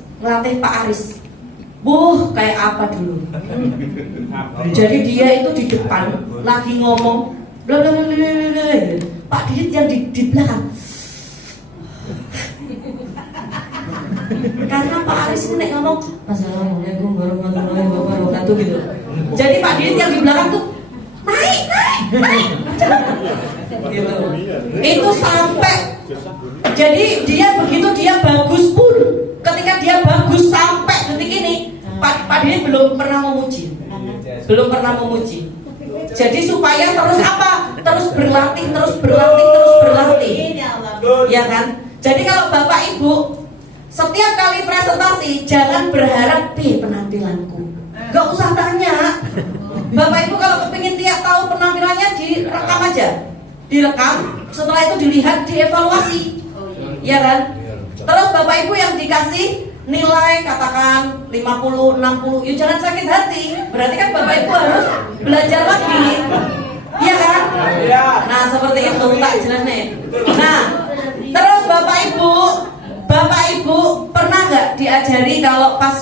kayak apa dulu? Jadi dia itu di depan lagi ngomong, bla bla bla bla bla. Pak Didit yang di belakang. Karena Pak Aris ini nek ngomong Assalamualaikum warahmatullahi wabarakatuh gitu. Jadi Pak Didit yang di belakang tuh naik. Gitu. Itu sampai jadi dia begitu dia bagus pun ketika dia bagus sampai detik ini Pak Didit belum pernah memuji. Jadi supaya terus apa? Terus berlatih. Ya kan? Jadi kalau Bapak Ibu setiap kali presentasi jangan berharap penampilanku. Gak usah tanya. Bapak Ibu kalau kepingin tiap tahu penampilannya direkam aja. Direkam, setelah itu dilihat, dievaluasi. Ya kan? Terus Bapak Ibu yang dikasih nilai katakan 50, 60, ya jangan sakit hati. Berarti kan Bapak Ibu harus belajar lagi. Iya kan? Nah seperti itu tak jelas nih. Nah terus Bapak Ibu pernah nggak diajari kalau pas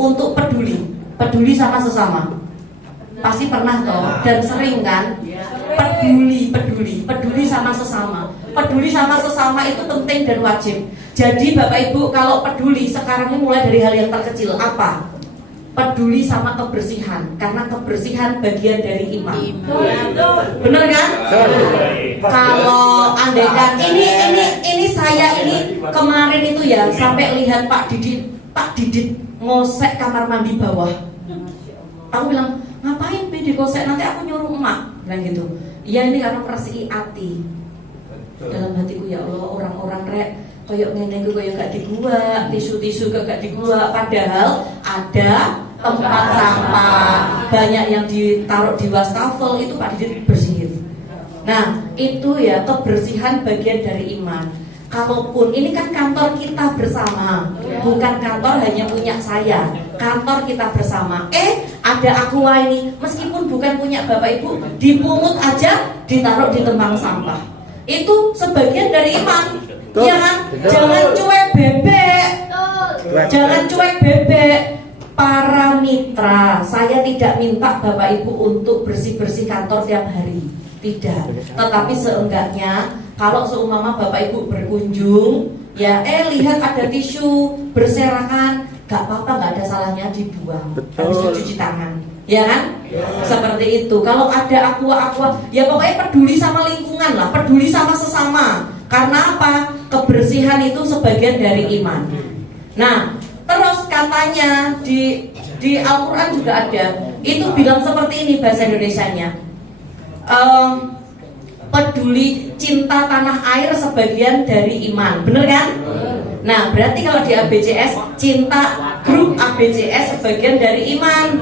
untuk peduli sama sesama? Pasti pernah toh dan sering kan? Peduli sama sesama. Peduli sama sesama itu penting dan wajib. Jadi Bapak Ibu kalau peduli sekarang ini mulai dari hal yang terkecil apa? Peduli sama kebersihan karena kebersihan bagian dari iman. Bener kan? Kalau andaikan ini saya ini kemarin itu ya sampai lihat Pak Didit ngosek kamar mandi bawah. Aku bilang ngapain di kosek, nanti aku nyuruh emak bilang gitu. Iya ini karena persi hati. Dalam hatiku ya Allah orang-orang rek koyok ngene iku koyok gak digua, tisu gak digua padahal ada tempat sampah banyak yang ditaruh di wastafel itu Pak Didit bersihin. Nah, itu ya kebersihan bagian dari iman. Kalaupun ini kan kantor kita bersama, bukan kantor hanya punya saya. Kantor kita bersama. Ada Aqua ini, meskipun bukan punya Bapak Ibu, dipungut aja, ditaruh di tembang sampah. Itu sebagian dari iman. Iya kan? Jangan cuek bebek. Jangan cuek bebek. Para mitra, saya tidak minta Bapak Ibu untuk bersih-bersih kantor tiap hari. Tidak. Tetapi seenggaknya kalau seumpama Bapak Ibu berkunjung, ya lihat ada tisu berserakan, gak apa-apa, gak ada salahnya dibuang. Habis itu cuci tangan, ya kan? Seperti itu. Kalau ada aqua, ya pokoknya peduli sama lingkungan lah, peduli sama sesama. Karena apa? Kebersihan itu sebagian dari iman. Nah, terus katanya di Al-Quran juga ada, itu bilang seperti ini bahasa Indonesianya. peduli cinta tanah air sebagian dari iman, bener kan? Nah, berarti kalau di ABCS cinta grup ABCS sebagian dari iman.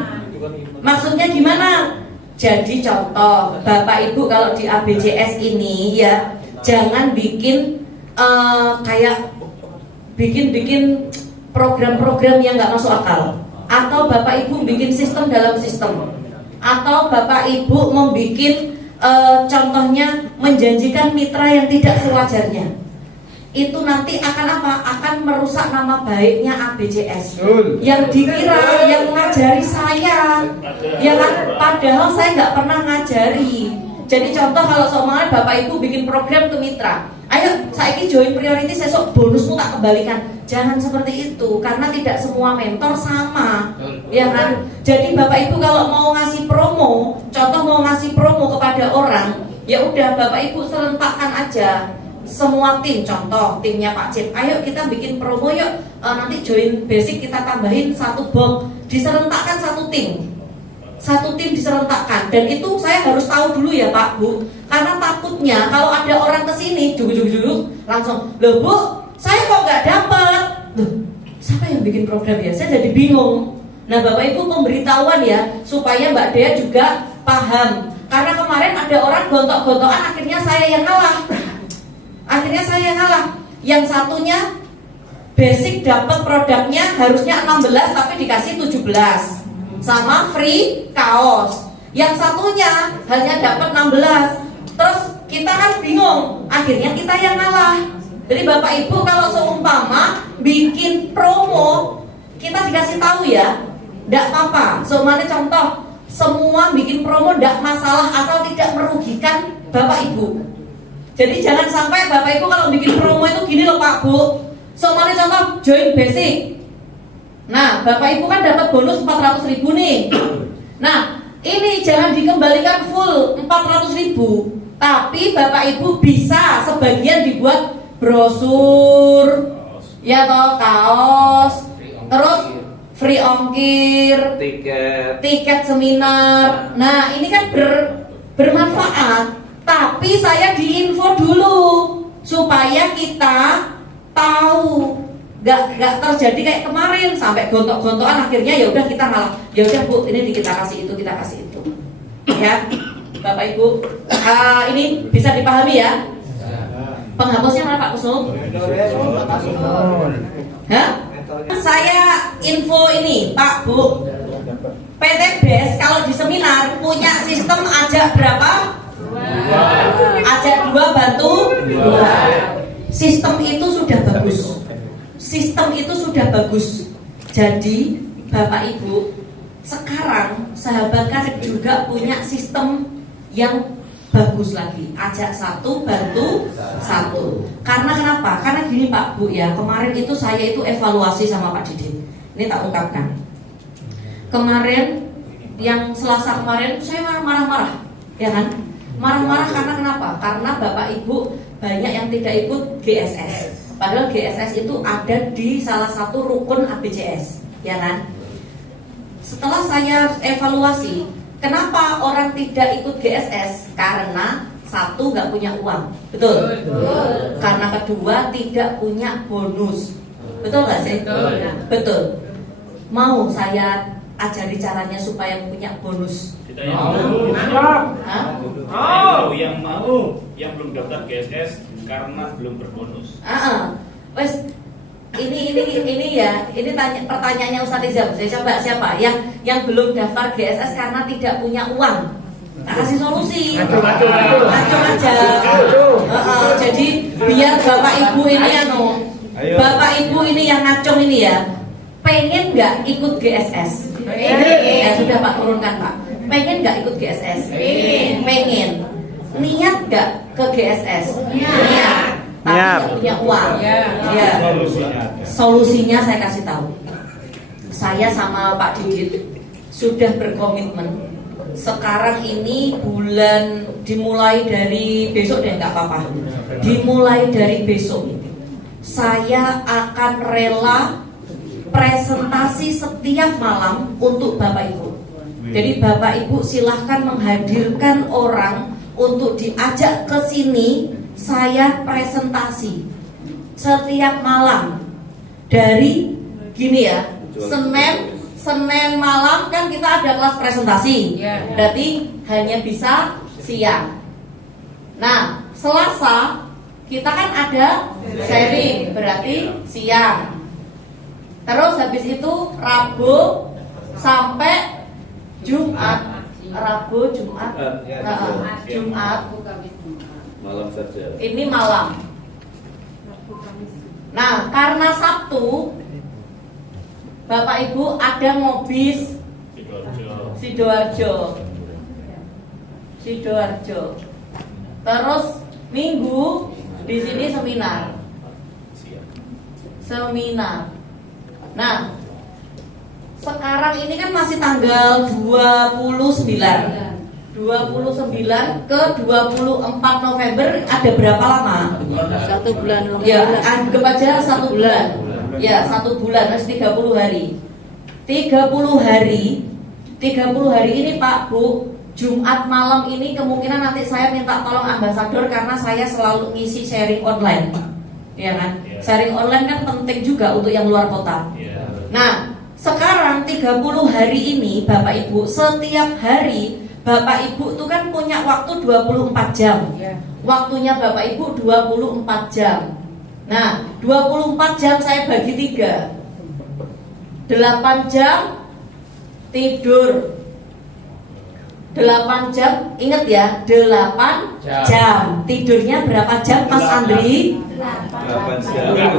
Maksudnya gimana? Jadi contoh, Bapak Ibu kalau di ABCS ini ya, jangan bikin kayak bikin program-program yang nggak masuk akal. Atau Bapak Ibu bikin sistem dalam sistem. Atau Bapak Ibu membikin contohnya menjanjikan mitra yang tidak sewajarnya. Itu nanti akan apa? Akan merusak nama baiknya ABCS. Yang dikira yang ngajari saya, ya kan? Padahal saya nggak pernah ngajari. Jadi contoh kalau seumpamanya Bapak Ibu bikin program ke mitra, ayo saiki join priority sesok bonusmu tak kembalikan. Jangan seperti itu, karena tidak semua mentor sama, ya kan? Jadi Bapak Ibu kalau mau ngasih promo, contoh mau ngasih promo kepada orang, ya udah Bapak Ibu serentakkan aja semua tim. Contoh timnya Pak Cip, ayo kita bikin promo yuk, nanti join basic kita tambahin 1 box, diserentakkan satu tim diserentakkan. Dan itu saya harus tahu dulu ya Pak Bu, karena takutnya kalau ada orang kesini jujur langsung, loh Bu, saya kok nggak dapat, loh siapa yang bikin program ya, saya jadi bingung. Nah Bapak Ibu pemberitahuan ya, supaya Mbak Dea juga paham, karena kemarin ada orang gontok-gontokan, akhirnya saya yang ngalah. Yang satunya basic dapat produknya harusnya 16 tapi dikasih 17 sama free kaos. Yang satunya hanya dapat 16. Terus kita kan bingung, akhirnya kita yang ngalah. Jadi Bapak Ibu kalau seumpama bikin promo, kita dikasih tahu ya, enggak apa-apa. Seumpama contoh, semua bikin promo enggak masalah asal tidak merugikan Bapak Ibu. Jadi jangan sampai Bapak Ibu kalau bikin promo itu gini loh Pak Bu. Seumpama contoh join basic. Nah, Bapak Ibu kan dapat bonus 400.000 nih. Nah, ini jangan dikembalikan full 400.000, tapi Bapak Ibu bisa sebagian dibuat brosur, ya toh, kaos, terus free ongkir, tiket seminar. Nah, ini kan bermanfaat. Tapi saya diinfo dulu supaya kita tahu. Gak terjadi kayak kemarin sampai gontok-gontokan, akhirnya ya udah kita ngalah. Ya udah Bu, ini kita kasih itu, ya Bapak Ibu. Ini bisa dipahami ya? Penghapusnya mana Pak Kusum? Hah? Saya info ini Pak Bu, PT BES kalau di seminar punya sistem ajak berapa? Ajak 2 bantu 2. Sistem itu sudah bagus. Jadi Bapak Ibu, sekarang sahabat karet juga punya sistem yang bagus lagi, ajak 1 bantu 1. Karena kenapa? Karena gini Pak Bu ya, kemarin itu saya itu evaluasi sama Pak Didit. Ini tak ungkapkan. Kemarin yang Selasa kemarin saya marah-marah, ya kan? Marah-marah karena kenapa? Karena Bapak Ibu banyak yang tidak ikut GSS. Padahal GSS itu ada di salah satu rukun ABCS, ya kan? Setelah saya evaluasi, kenapa orang tidak ikut GSS? Karena 1 nggak punya uang, betul? Karena kedua tidak punya bonus, betul nggak sih? Betul. Mau saya ajari caranya supaya punya bonus? Kita yang mau, yang belum daftar GSS karena belum berbonus. Wes, ini ya, ini pertanyaannya Ustaz Izam. Saya coba siapa yang belum daftar GSS karena tidak punya uang. Nah, kasih solusi. Ngacung aja. Jadi biar Bapak Ibu ini Bapak Ibu ini yang ngacung ini ya. Pengen nggak ikut GSS? Ya sudah Pak, turunkan Pak. Pengen nggak ikut GSS? Pengen. Niat nggak ke GSS? Niat. Tapi nggak punya uang. Ya. Solusinya saya kasih tahu. Saya sama Pak Didit sudah berkomitmen. Sekarang ini bulan dimulai dari besok deh, nggak apa-apa. Dimulai dari besok, saya akan rela presentasi setiap malam untuk Bapak Ibu. Jadi Bapak Ibu silahkan menghadirkan orang untuk diajak ke sini, saya presentasi setiap malam dari gini ya, Senin malam kan kita ada kelas presentasi, berarti hanya bisa siang. Nah, Selasa kita kan ada sharing, berarti siang. Terus habis itu Rabu sampai Jumat. Rabu, Jumat, Jumat. Malam saja. Ini malam. Nah, karena Sabtu Bapak Ibu ada ngobis Sidoarjo. Terus Minggu di sini seminar. Nah, sekarang ini kan masih tanggal 29 ke 24 November, ada berapa lama? 1 bulan lebih. Ya, anggap aja 1 bulan. Ya, 1 bulan, harus 30 hari. 30 hari ini Pak Bu, Jumat malam ini kemungkinan nanti saya minta tolong ambasador karena saya selalu ngisi sharing online. Ya kan? Sharing online kan penting juga untuk yang luar kota. Nah, sekarang 30 hari ini Bapak Ibu, setiap hari Bapak Ibu itu kan punya waktu 24 jam. Waktunya Bapak Ibu 24 jam. Nah, 24 jam saya bagi 3. 8 jam tidur. 8 jam, ingat ya, 8 jam. Tidurnya berapa jam Mas Andri? 8 jam. 8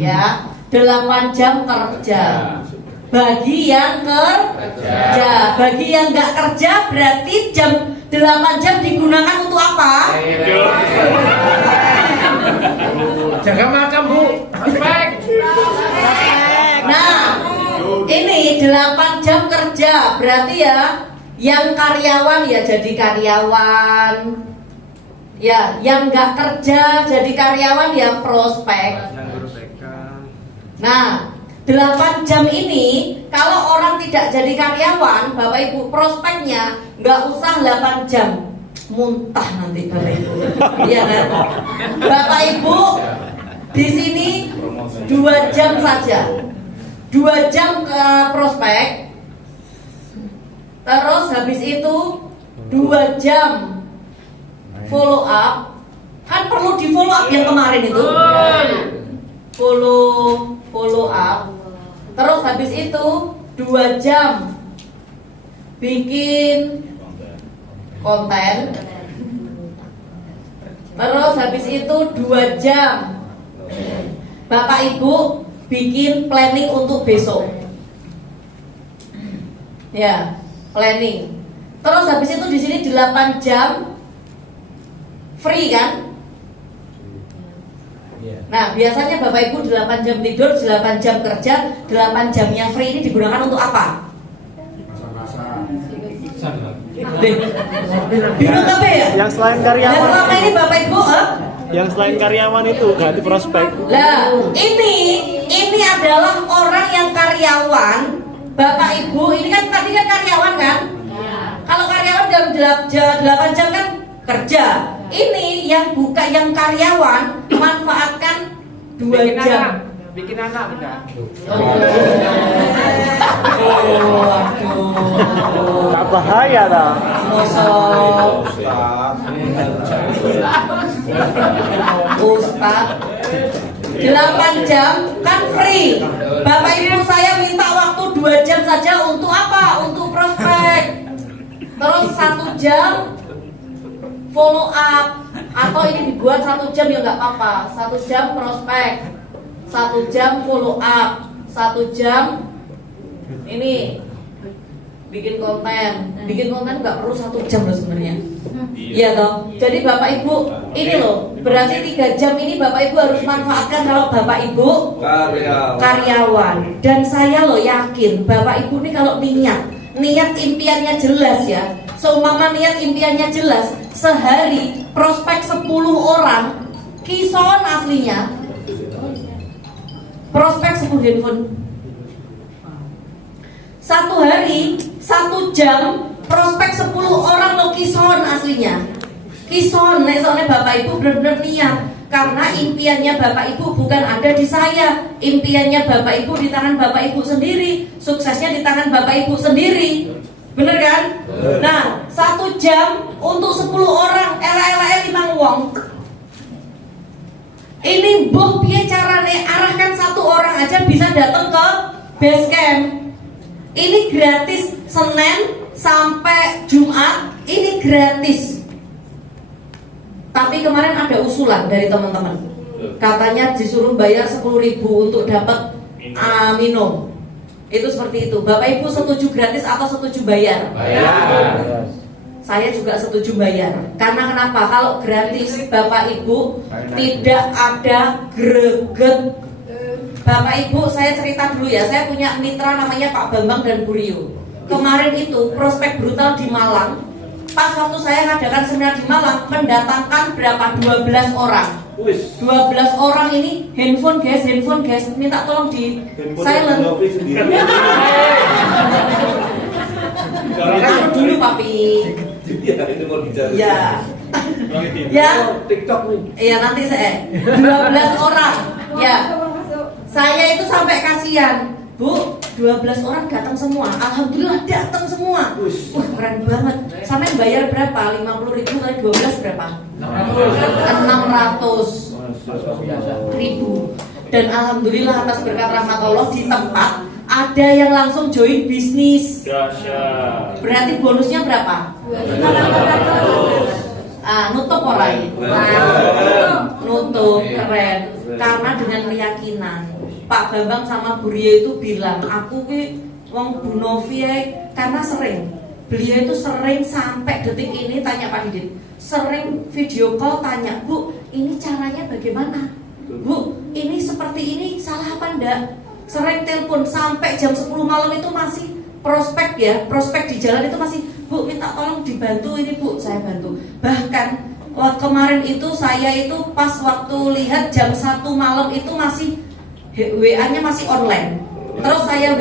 ya. 8 jam kerja. Bagi yang kerja, bagi yang nggak kerja berarti 8 jam digunakan untuk apa? Jaga makan Bu. Respect. Nah, ini 8 jam kerja berarti ya, yang karyawan ya jadi karyawan, ya yang nggak kerja jadi karyawan ya prospek. Nah, 8 jam ini kalau orang tidak jadi karyawan, Bapak Ibu, prospeknya nggak usah 8 jam, muntah nanti Bapak Ibu. Iya kan? Bapak Ibu di sini 2 jam saja, 2 jam ke prospek. Terus habis itu 2 jam follow up. Kan perlu di follow up yang kemarin itu. Follow up. Terus habis itu 2 jam bikin konten. Terus habis itu 2 jam Bapak Ibu bikin planning untuk besok. Ya, planning. Terus habis itu di sini 8 jam free kan? Nah, biasanya Bapak Ibu 8 jam tidur, 8 jam kerja, 8 jamnya free ini digunakan untuk apa? Bingung apa ya? Yang selain Dan karyawan, selama ini Bapak Ibu, yang selain karyawan itu ganti prospek. lah, ini adalah orang yang karyawan. Bapak Ibu, ini kan tadi kan karyawan kan? Kalau karyawan jam 8 jam kan kerja. Ini yang buka, yang karyawan manfaatkan 2 jam. Bikin anak benda. Gak bahaya dah. Ustaz, 8 jam kan free. Bapak Ibu, saya minta waktu 2 jam saja untuk apa? Untuk prospek. Terus 1 jam follow up, atau ini dibuat 1 jam ya nggak apa-apa. 1 jam prospek, 1 jam follow up, 1 jam ini bikin konten. Bikin konten nggak perlu 1 jam loh sebenarnya. Iya toh. Jadi Bapak Ibu ini loh, berarti 3 jam ini Bapak Ibu harus manfaatkan kalau Bapak Ibu karyawan. Dan saya loh yakin Bapak Ibu ini kalau niat impiannya jelas ya. Seumpama niat impiannya jelas, sehari prospek 10 orang, kison aslinya prospek 10 handphone. Satu hari, 1 jam, prospek 10 orang lo kison aslinya. Kison, nek soalnya Bapak Ibu benar-benar niat. Karena impiannya Bapak Ibu bukan ada di saya. Impiannya Bapak Ibu di tangan Bapak Ibu sendiri. Suksesnya di tangan Bapak Ibu sendiri. Bener kan? Nah, 1 jam untuk 10 orang, ela-ela 5 wong. Ini boh piye carane arahkan 1 orang aja bisa datang ke base camp. Ini gratis Senin sampai Jumat, ini gratis. Tapi kemarin ada usulan dari teman-teman. Katanya disuruh bayar 10.000 untuk dapat minum. Itu seperti itu. Bapak Ibu setuju gratis atau setuju bayar? Bayar. Saya juga setuju bayar. Karena kenapa? Kalau gratis Bapak Ibu tidak ada greget. Bapak Ibu, saya cerita dulu ya. Saya punya mitra namanya Pak Bambang dan Bu Rio. Kemarin itu prospek brutal di Malang. Pas waktu saya ngadakan seminar di Malang, mendatangkan berapa? 12 orang. 12 orang ini handphone guys, minta tolong di silent. Aku dulu papi. Itu mau bicara. Ya. Ya. TikTok nih. Iya nanti saya 12 orang. Ya. Saya itu sampai kasihan, Bu, 12 orang datang semua. Alhamdulillah datang semua. Wah, keren banget. Sampai bayar berapa? 50.000 kali 12 berapa? 600.000. Dan alhamdulillah atas berkat rahmat Allah di tempat ada yang langsung join bisnis. Dahsyat. Berarti bonusnya berapa? Nutup orang. Nutup, keren. Karena dengan keyakinan Pak Bambang sama Bu Ria itu bilang, aku ki wong Bu Novi karena sering. Beliau itu sering sampai detik ini tanya Pak Didit, sering video call tanya, Bu, ini caranya bagaimana? Bu, ini seperti ini salah apa enggak? Sering telepon sampai jam 10 malam itu masih prospek ya, prospek di jalan itu masih, Bu, minta tolong dibantu ini Bu, saya bantu. Bahkan kemarin itu saya itu pas waktu lihat jam 1 malam itu masih WA-nya masih online. Terus saya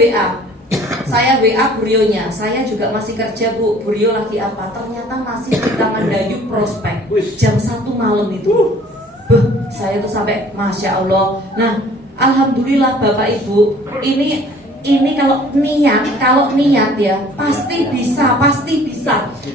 WA Bu Rio-nya, saya juga masih kerja Bu, Bu Rio lagi apa? Ternyata masih di Taman Dayu prospek jam 1 malam itu. Saya tuh sampai Masya Allah. Nah, alhamdulillah Bapak Ibu, ini kalau niat ya pasti bisa.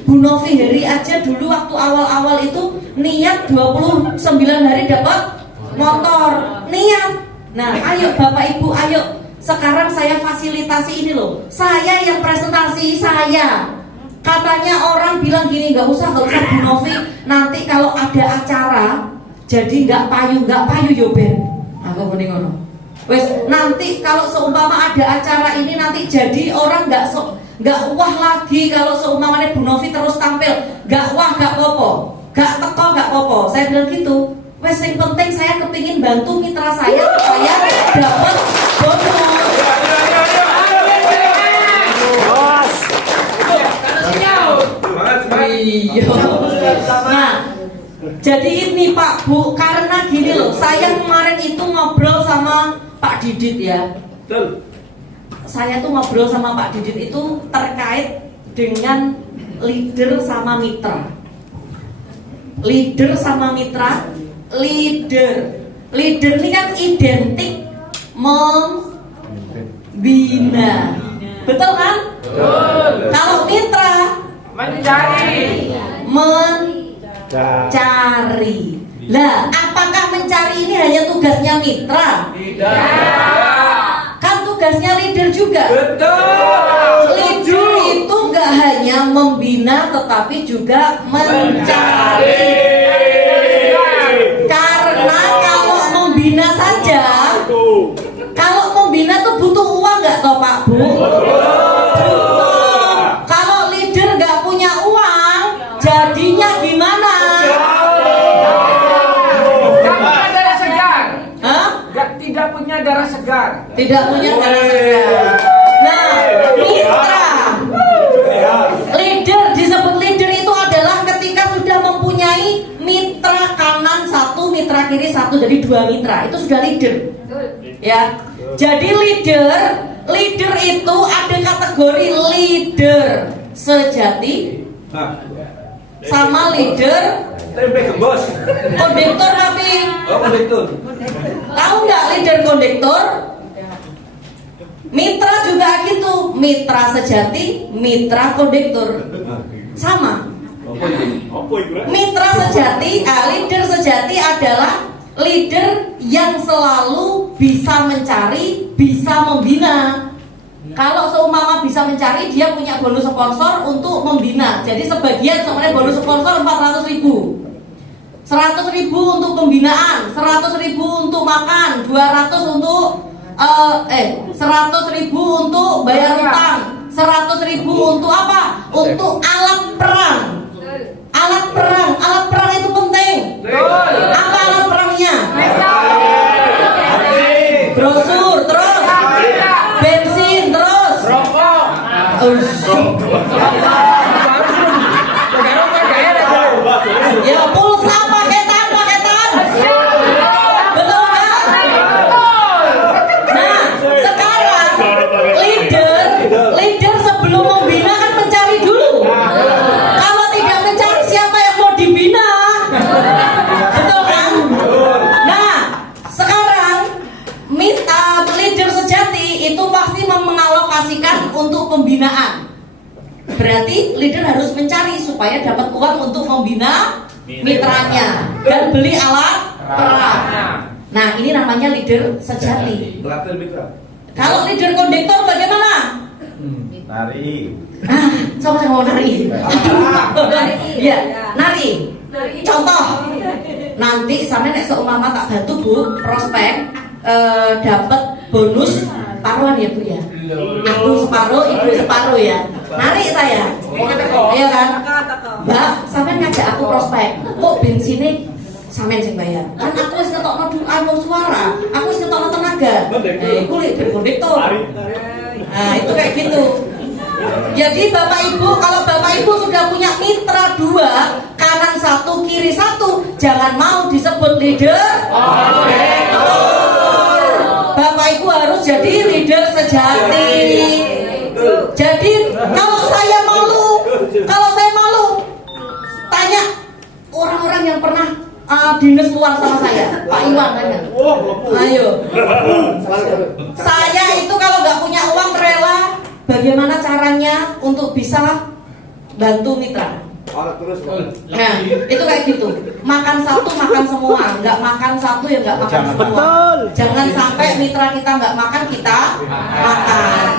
Bu Novi Heri aja dulu waktu awal-awal itu niat 29 hari dapat motor, niat. Nah, ayo Bapak Ibu, ayo sekarang saya fasilitasi ini loh. Saya yang presentasi saya. Katanya orang bilang gini, nggak usah Bu Novi. Nanti kalau ada acara, jadi nggak payu yo Ben. Aku mending ngono. Wes nanti kalau seumpama ada acara ini nanti jadi orang nggak wah lagi kalau seumpamanya Bu Novi terus tampil nggak wah nggak popo, nggak teko nggak popo. Saya bilang gitu. Wes yang penting saya kepingin bantu mitra saya supaya dapat bonus. Iya. Nah, jadi ini Pak Bu, karena gini loh, saya kemarin itu ngobrol sama Pak Didit ya. Saya tuh ngobrol sama Pak Didit itu terkait dengan leader sama mitra. Leader sama mitra. Leader ini kan identik membina, betul kan? Betul. Kalau mitra mencari. Lah, apakah mencari ini hanya tugasnya mitra? Tidak. Kan tugasnya leader juga. Betul. Leader itu nggak hanya membina, tetapi juga mencari. Karena kalau membina saja, kalau membina tuh butuh uang nggak toh Pak Bu? Butuh. Kalau leader nggak punya uang, jadinya gimana? Tidak punya darah segar. Tidak punya darah segar. Nah, mitra, leader disebut leader itu adalah ketika sudah mempunyai mitra kanan satu, mitra kiri satu, jadi 2 mitra itu sudah leader. Ya. Jadi leader itu ada kategori leader sejati sama leader Tempe gembos. kondektor. Tapi Oh, kondektur. tahu nggak leader kondektor? Mitra juga gitu, mitra sejati, mitra kondektor sama. Apa itu? Mitra sejati, leader sejati adalah leader yang selalu bisa mencari, bisa membina. Kalau seumpama bisa mencari, dia punya bonus sponsor untuk membina. Jadi sebagian sebenarnya bonus sponsor 400.000, 100.000 untuk pembinaan, 100.000 untuk makan, 200 untuk 100.000 untuk bayar utang, 100.000 untuk apa? Untuk alat perang. Alat perang itu penting. Apa alat perangnya? Brosur, terus bensin, terus Rokok. ya pulsa, paketan. Betul kan? Nah, sekarang leader sebelum membina kan mencari dulu. Kalau tidak mencari, siapa yang mau dibina? Betul kan? Nah, sekarang leader sejati itu pasti mengalokasikan untuk pembinaan. Berarti leader harus mencari supaya dapat uang untuk membina mitranya dan beli alat perang. Nah, ini namanya leader sejati. Pelatih mitra. Kalau leader kondektor bagaimana? Nari. Sama saya mau nari. Iya, nari. Contoh, nanti sampai nek seumpama tak bantu Bu, prospek dapat bonus paruhan ya Bu ya. Aku separuh, Ibu separuh ya. Nari saya. Iya kan? Mbak, sampai ngajak aku prospek. Kok bensinnya sampean sing bayar? Kan aku wis ngetokno anu suara, aku wis ngetokno tenaga. Iku leader kondektor. Nah, itu kayak gitu. Jadi Bapak Ibu, kalau Bapak Ibu sudah punya mitra 2, kanan 1, kiri 1, jangan mau disebut leader kondektor. Bapak Ibu harus jadi leader sejati. Jadi kalau saya malu, tanya orang-orang yang pernah dinas luar sama saya, Pak Iwan tanya. Ayo. Saya itu kalau nggak punya uang rela. Bagaimana caranya untuk bisa bantu mitra? Nah, itu kayak gitu. Makan satu, makan semua. Nggak makan satu ya nggak makan semua. Betul. Jangan sampai mitra kita nggak makan, kita makan.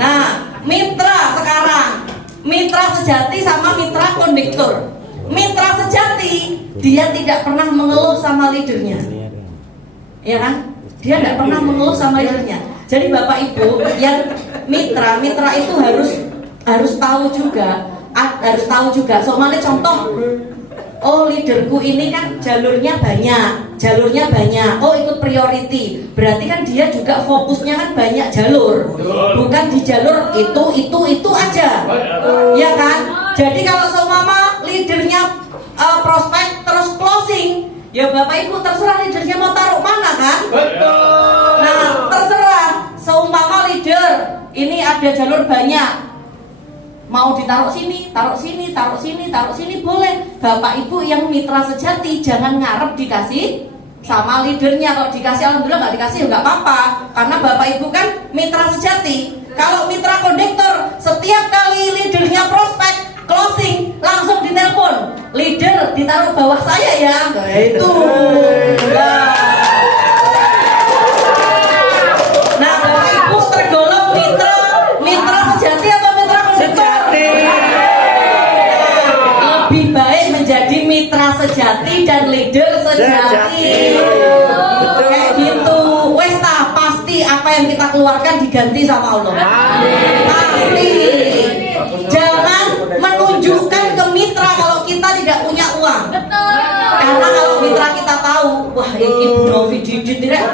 Nah, mitra sekarang, mitra sejati sama mitra kondektor. Mitra sejati, dia tidak pernah mengeluh sama leadernya, ya kan? Dia tidak pernah mengeluh sama leadernya. Jadi Bapak Ibu yang mitra itu harus tahu juga, soalnya contoh, oh leaderku ini kan jalurnya banyak, oh ikut priority, berarti kan dia juga fokusnya kan banyak jalur, bukan di jalur itu aja, ya kan? Jadi kalau seumpama leadernya prospek terus closing, ya Bapak Ibu terserah leadernya mau taruh mana kan? Nah, terserah. Seumpama leader ini ada jalur banyak, mau ditaruh sini, taruh sini boleh. Bapak Ibu yang mitra sejati jangan ngarep dikasih sama leadernya. Kalau dikasih alhamdulillah, nggak dikasih ya nggak apa-apa, karena Bapak Ibu kan mitra sejati. Kalau mitra kondektor, setiap kali leadernya prospek closing langsung ditelepon, leader ditaruh bawah saya ya. Nah, itu. Nah, Bapak Ibu tergolong mitra sejati atau mitra kondektor? Sejati. Lebih baik menjadi mitra sejati dan leader sejati. Kayak gitu. Wes pasti apa yang kita keluarkan diganti sama Allah. Pasti. Jangan menunjukkan ke mitra kalau kita tidak punya uang. Karena kalau mitra kita tahu, wah ini Bu Novi didit tidak,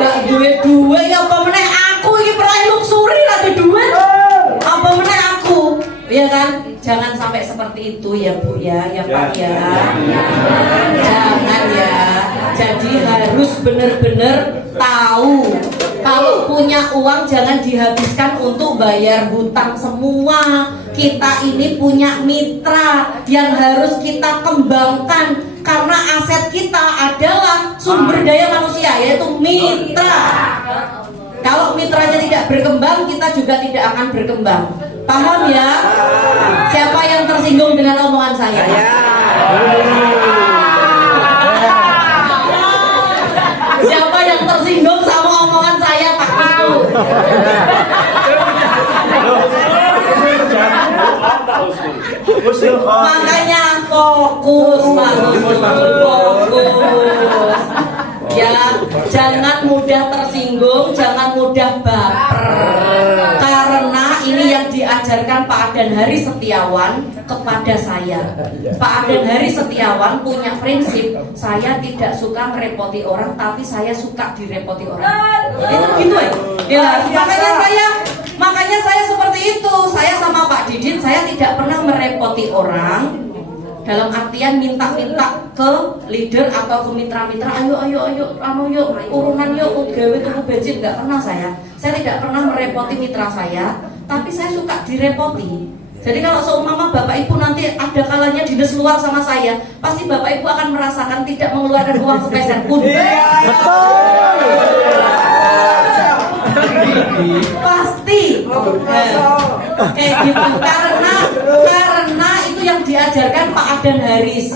gak duit ya apa meneh aku ini peraih luxury lagi duit, apa meneh aku, ya kan? Jangan sampai seperti itu ya Bu ya Pak ya. Jangan ya. Jadi harus benar-benar tahu Kalau punya uang jangan dihabiskan untuk bayar hutang semua. Kita ini punya mitra yang harus kita kembangkan, karena aset kita adalah sumber daya manusia, yaitu mitra. Kalau mitranya tidak berkembang, kita juga tidak akan berkembang. Paham ya? Siapa yang tersinggung dengan omongan saya? Siapa yang tersinggung sama omongan saya, Pak Kusku? Makanya fokus, Pak Kusku. Fokus. Ya, jangan mudah tersinggung, jangan mudah baper. Karena ini yang diajarkan Pak Adan Hari Setiawan kepada saya. Pak Adan Hari Setiawan punya prinsip, saya tidak suka merepoti orang, tapi saya suka direpoti orang. Itu gitu ya. Makanya saya seperti itu. Saya sama Pak Didin, saya tidak pernah merepoti orang. Dalam artian minta-minta ke leader atau ke mitra-mitra, ayo, urunan yuk, gawe tuku bensin, nggak pernah saya. Saya tidak pernah merepoti mitra saya, tapi saya suka direpoti. Jadi kalau seumpama Bapak Ibu nanti ada kalanya dinas luar sama saya, pasti Bapak Ibu akan merasakan tidak mengeluarkan uang sepeser pun. Pasti. Kayak gitu. Karena itu yang diajarkan Pak Adan Haris.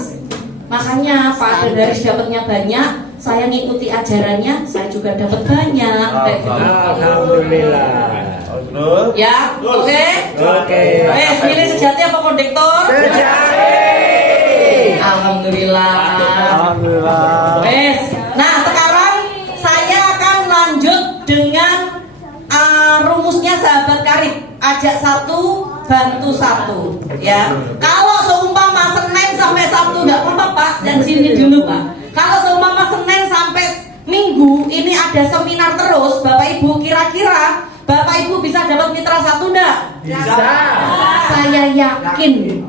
Makanya Pak Adan Haris dapatnya banyak, saya ngikuti ajarannya, saya juga dapat banyak. Alhamdulillah. Ya, oke. Milih sejati apa kondektor? Sejati. Alhamdulillah. Nah, sekarang saya akan lanjut dengan rumusnya sahabat karib. Ajak satu, bantu satu. Ya. Kalau seumpama Senin sampai Sabtu nggak apa-apa Pak, dan sini dulu Pak. Kalau seumpama Senin sampai Minggu ini ada seminar terus, Bapak Ibu, kira-kira Bapak Ibu bisa dapat mitra satu enggak? Bisa.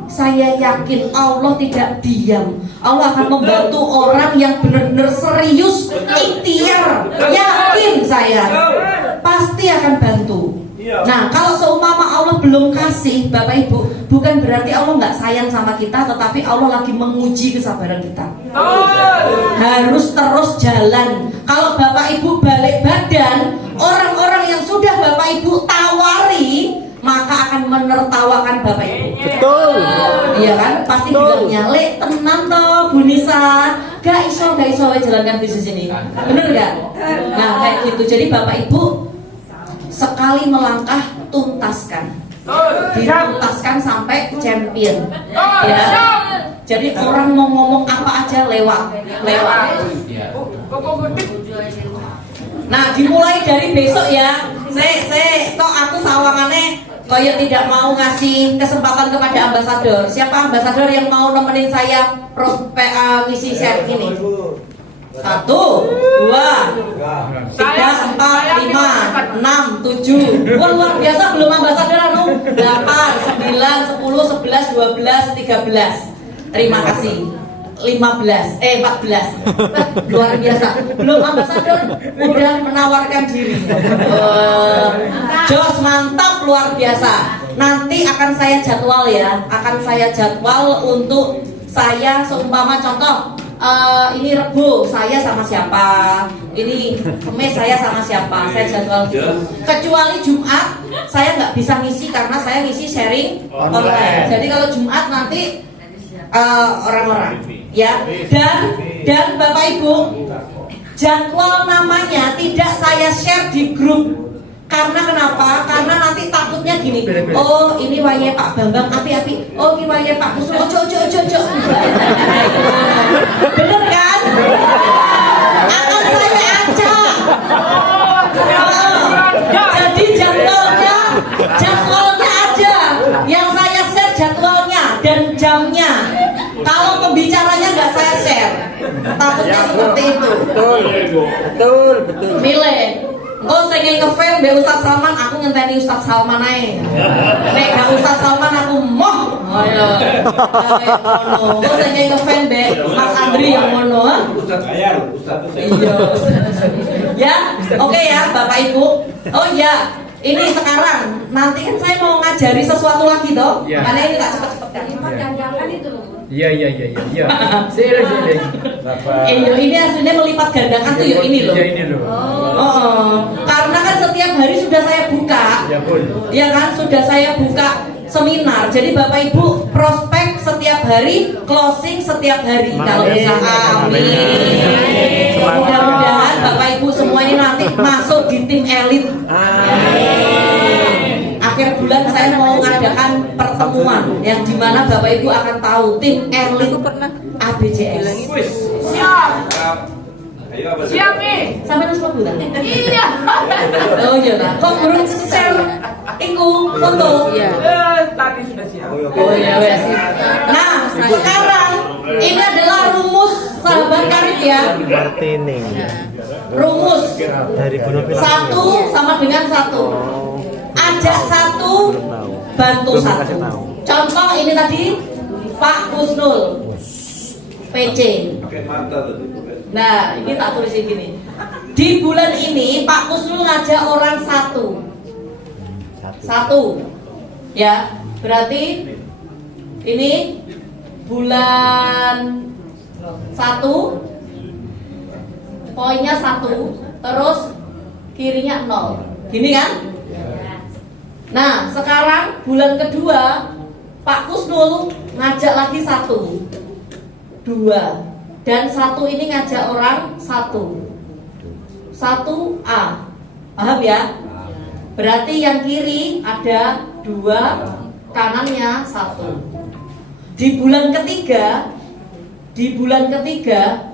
Saya yakin Allah tidak diam. Allah akan membantu orang yang benar-benar serius, ikhtiar. Yakin saya. Pasti akan bantu. Nah, kalau seumpama Allah belum kasih, Bapak Ibu, bukan berarti Allah nggak sayang sama kita, tetapi Allah lagi menguji kesabaran kita. Harus terus jalan. Kalau Bapak Ibu balik badan, orang-orang yang sudah Bapak Ibu tawari, maka akan menertawakan Bapak Ibu. Betul. Iya kan? Pasti bilangnya, "Lek, tenang toh Bu Nisa, gak iso jalankan bisnis ini." Bener gak? Nah, kayak gitu. Jadi Bapak Ibu sekali melangkah tuntaskan, dituntaskan sampai champion. Ya. Jadi orang mau ngomong apa aja lewat. Nah, dimulai dari besok ya. Saya kok aku sawangannya kayak tidak mau ngasih kesempatan kepada ambasador. Siapa ambasador yang mau nemenin saya misi share ini? 1, 2, 3, 4, 5, 6, 7. Wah, luar biasa, belum ambasador anu 8, 9, 10, 11, 12, 13. Terima kasih. 14. Luar biasa. Belum ambasador udah menawarkan diri. Jos, mantap, luar biasa. Nanti akan saya jadwal ya. Akan saya jadwal untuk saya seumpama contoh. Ini Rebo saya sama siapa, ini Kamis saya sama siapa, saya jadwal gitu. Kecuali Jumat saya nggak bisa ngisi karena saya ngisi sharing online. Jadi kalau Jumat nanti orang-orang ya, dan Bapak Ibu, jadwal namanya tidak saya share di grup. Karena kenapa? Karena nanti takutnya gini. Oh, ini wayahe Pak Bambang api-api. Oh, ini wayahe Pak Kusum. Ojo. Bener kan? Akan saya acak. Jadi jadwalnya aja. Yang saya share jadwalnya dan jamnya. Kalau pembicaranya nggak saya share. Takutnya seperti itu. Betul. Milih. Oh, saya ngefan be Ustadz Salman, aku ngenteni Ustadz Salman aja. Nek gak Ustadz Salman aku moh. Oh iya. Oh, saya ngefan be Mas Andri yang mono. Ustadz Ayar, Ustadz. Iya. Ya, oke ya Bapak Ibu. Oh iya, ini sekarang nanti kan saya mau ngajari sesuatu lagi toh. Ya. Makanya ini tak cepet-cepet kan. Lima gandakan itu loh. Iya. Sini. Ini aslinya melipat gandakan tuh yuk ini loh. Iya ini loh. Oh, karena kan setiap hari sudah saya buka. Ya pun. Ya kan sudah saya buka seminar. Jadi Bapak Ibu prospek setiap hari, closing setiap hari kalau bisa. Amin. Mudah-mudahan Bapak Ibu semuanya nanti masuk di tim elit. Akhir bulan saya mau mengadakan pertemuan yang dimana Bapak Ibu akan tahu tim elit ABCS. Siap. Ayo apa sih? Siap nih. Sampai terus bulan ya? Iya. Oh iya lah. Kok belum share iku foto? Iya. Tadi sudah siap. Oh iya wes. Nah sekarang ini adalah rumus sahabat karib ya. Martini Rumus dari Gunung Pinang. 1 sama dengan 1. Ajak 1, bantu 1. Contoh ini tadi Pak Kusnul PC. Pakai mata tadi. Nah ini tak tulisin gini. Di bulan ini Pak Kusnul ngajak orang 1. Ya, berarti ini bulan 1 poinnya 1, terus kirinya 0. Gini kan? Nah, sekarang bulan kedua Pak Kusnul ngajak lagi 1, 2, dan 1 ini ngajak orang 1A. Paham ya? Berarti yang kiri ada 2, kanannya 1. Di bulan ketiga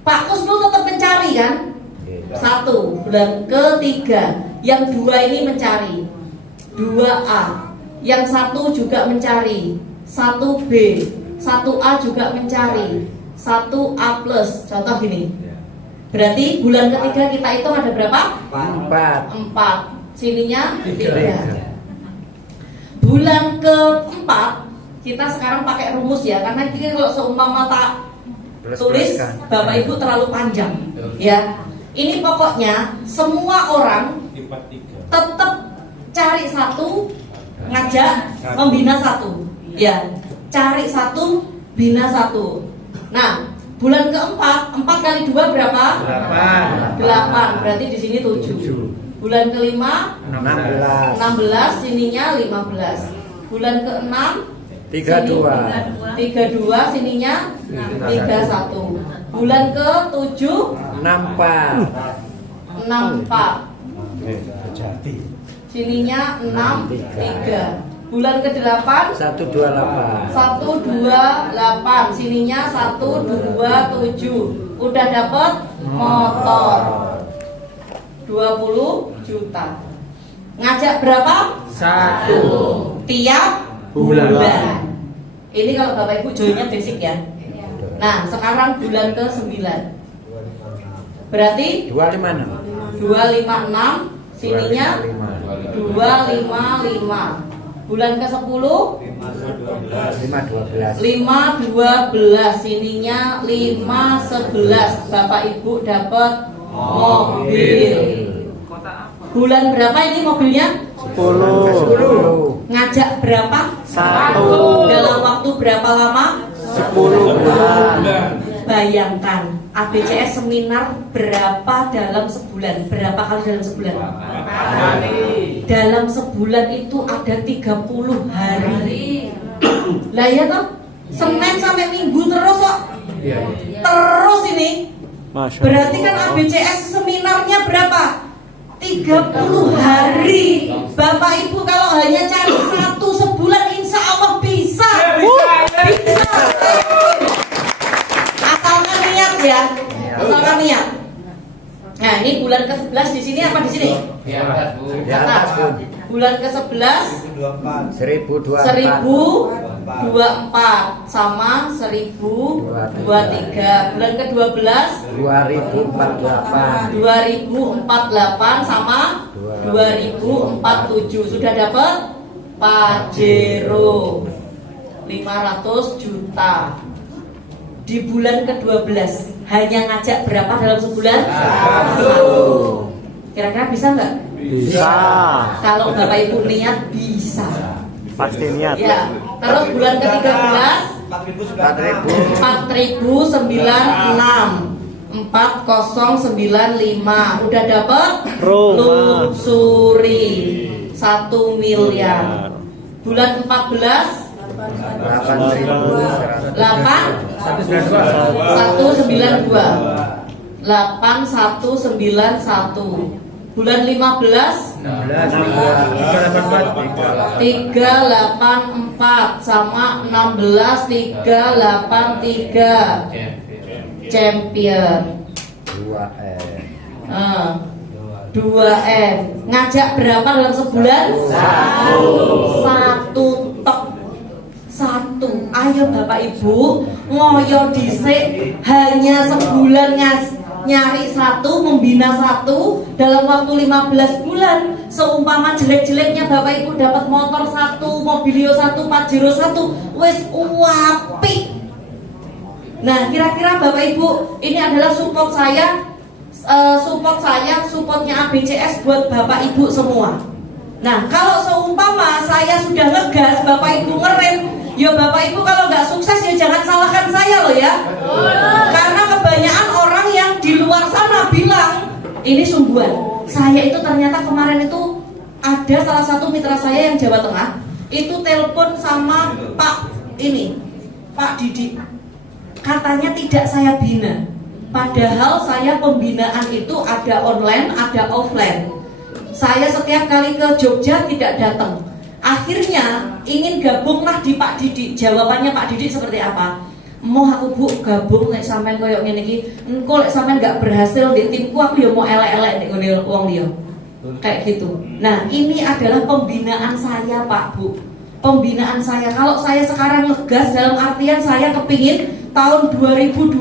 Pak Kusnul tetap mencari kan? 1, bulan ketiga. Yang 2 ini mencari 2A. Yang 1 juga mencari 1B. 1A juga mencari 1A plus. Contoh gini. Berarti bulan ketiga kita hitung ada berapa? 4. Sininya 3. Bulan keempat kita sekarang pakai rumus ya, karena ini kalau seumpama tak tulis Bapak Ibu terlalu panjang ya. Ini pokoknya semua orang tetap cari 1, ngajak, membina 1 ya. Cari 1, bina 1. Nah, bulan keempat 4 kali 2 berapa? 8. Berarti di sini 7. Bulan kelima 16, sininya 15. Bulan keenam 32, sininya 31. Bulan ke-7 64. Sininya 63. Bulan ke-8 128. Sininya 127. Udah dapat motor 20 juta. Ngajak berapa? 1 tiap bulan. Ini kalau Bapak Ibu joinnya basic ya. Nah, sekarang bulan ke-9. Berarti 256, sininya 255. Bulan ke-10 512, sininya 511. Bapak Ibu dapat mobil. Bulan berapa ini mobilnya? 10. Ngajak berapa? 1. Dalam waktu berapa lama? 10 bulan. Bayangkan ABCS seminar berapa dalam sebulan? Berapa kali dalam sebulan? Dalam sebulan itu ada 30 hari. Lah ya toh? Senin sampai Minggu terus kok. Terus ini. Berarti kan ABCS seminarnya berapa? 30 hari. Bapak Ibu kalau hanya cari 1 sebulan insya Allah bisa. Bisa. Asalkan niat ya. Asalkan niat. Nah, ini bulan ke-11 di sini apa di sini? Di atas, Bu. Bulan ke-11 1024 sama 1023. Bulan ke-12 2048 sama 2047. Sudah dapat Pajero 500 juta. Di bulan ke-12 hanya ngajak berapa dalam sebulan? 1. Kira-kira bisa nggak? Bisa. Kalau Bapak Ibu niat bisa. Pasti niat. Ya. Terus bulan ke-13 4.096 4095 udah dapat Rumah. lusuri 1 miliar. Bulan 14 8.100. 8192 8191. Bulan 15 384 sama 16 383 champion 2M. Ngajak berapa dalam sebulan? Satu tok. 1. Ayo Bapak Ibu ngoyo dhisik, hanya sebulan nyari 1, membina 1 dalam waktu 15 bulan. Seumpama jelek-jeleknya Bapak Ibu dapat motor 1, mobilio 1, pajero 1, wis uapi. Nah, kira-kira Bapak Ibu, ini adalah support saya, supportnya ABCS buat Bapak Ibu semua. Nah, kalau seumpama saya sudah ngegas, Bapak Ibu ngerem, ya Bapak Ibu kalau nggak sukses ya jangan salahkan saya loh ya. Karena kebanyakan orang yang di luar sana bilang ini sungguhan. Saya itu ternyata kemarin itu ada salah satu mitra saya yang Jawa Tengah itu telepon sama Pak Didi. Katanya tidak saya bina. Padahal saya pembinaan itu ada online, ada offline. Saya setiap kali ke Jogja tidak datang. Akhirnya ingin gabunglah di Pak Didi. Jawabannya Pak Didi seperti apa? Mau aku Bu gabung lek sampean koyo ngene iki. Engko lek sampean gak berhasil di timku aku ya mau elek-elek nek ngene wong liya. Kayak gitu. Nah, ini adalah pembinaan saya Pak Bu. Pembinaan saya. Kalau saya sekarang ngegas dalam artian saya kepingin tahun 2025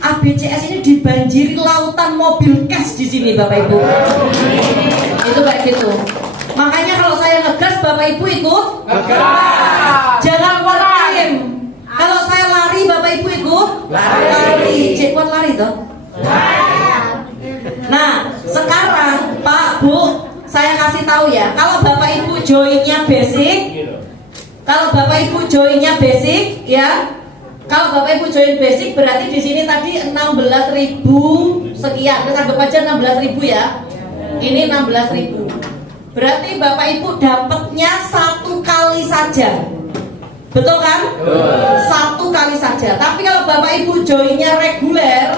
ABCS ini dibanjiri lautan mobil cash di sini Bapak Ibu. Itu kayak gitu. Makanya kalau saya ngegas Bapak Ibu ikut ngegas. Jangan warnain. Kalau saya lari Bapak Ibu ikut lari. Cek kuat lari toh. Nah, sekarang Pak Bu, saya kasih tahu ya. Kalau Bapak Ibu joinnya basic, ya. Kalau Bapak Ibu join basic berarti di sini tadi 16.000 sekian. Kita anggap aja 16.000 ya. Ini 16.000. Berarti Bapak Ibu dapatnya 1 kali saja. Betul kan? 1 kali saja. Tapi kalau Bapak Ibu joinnya reguler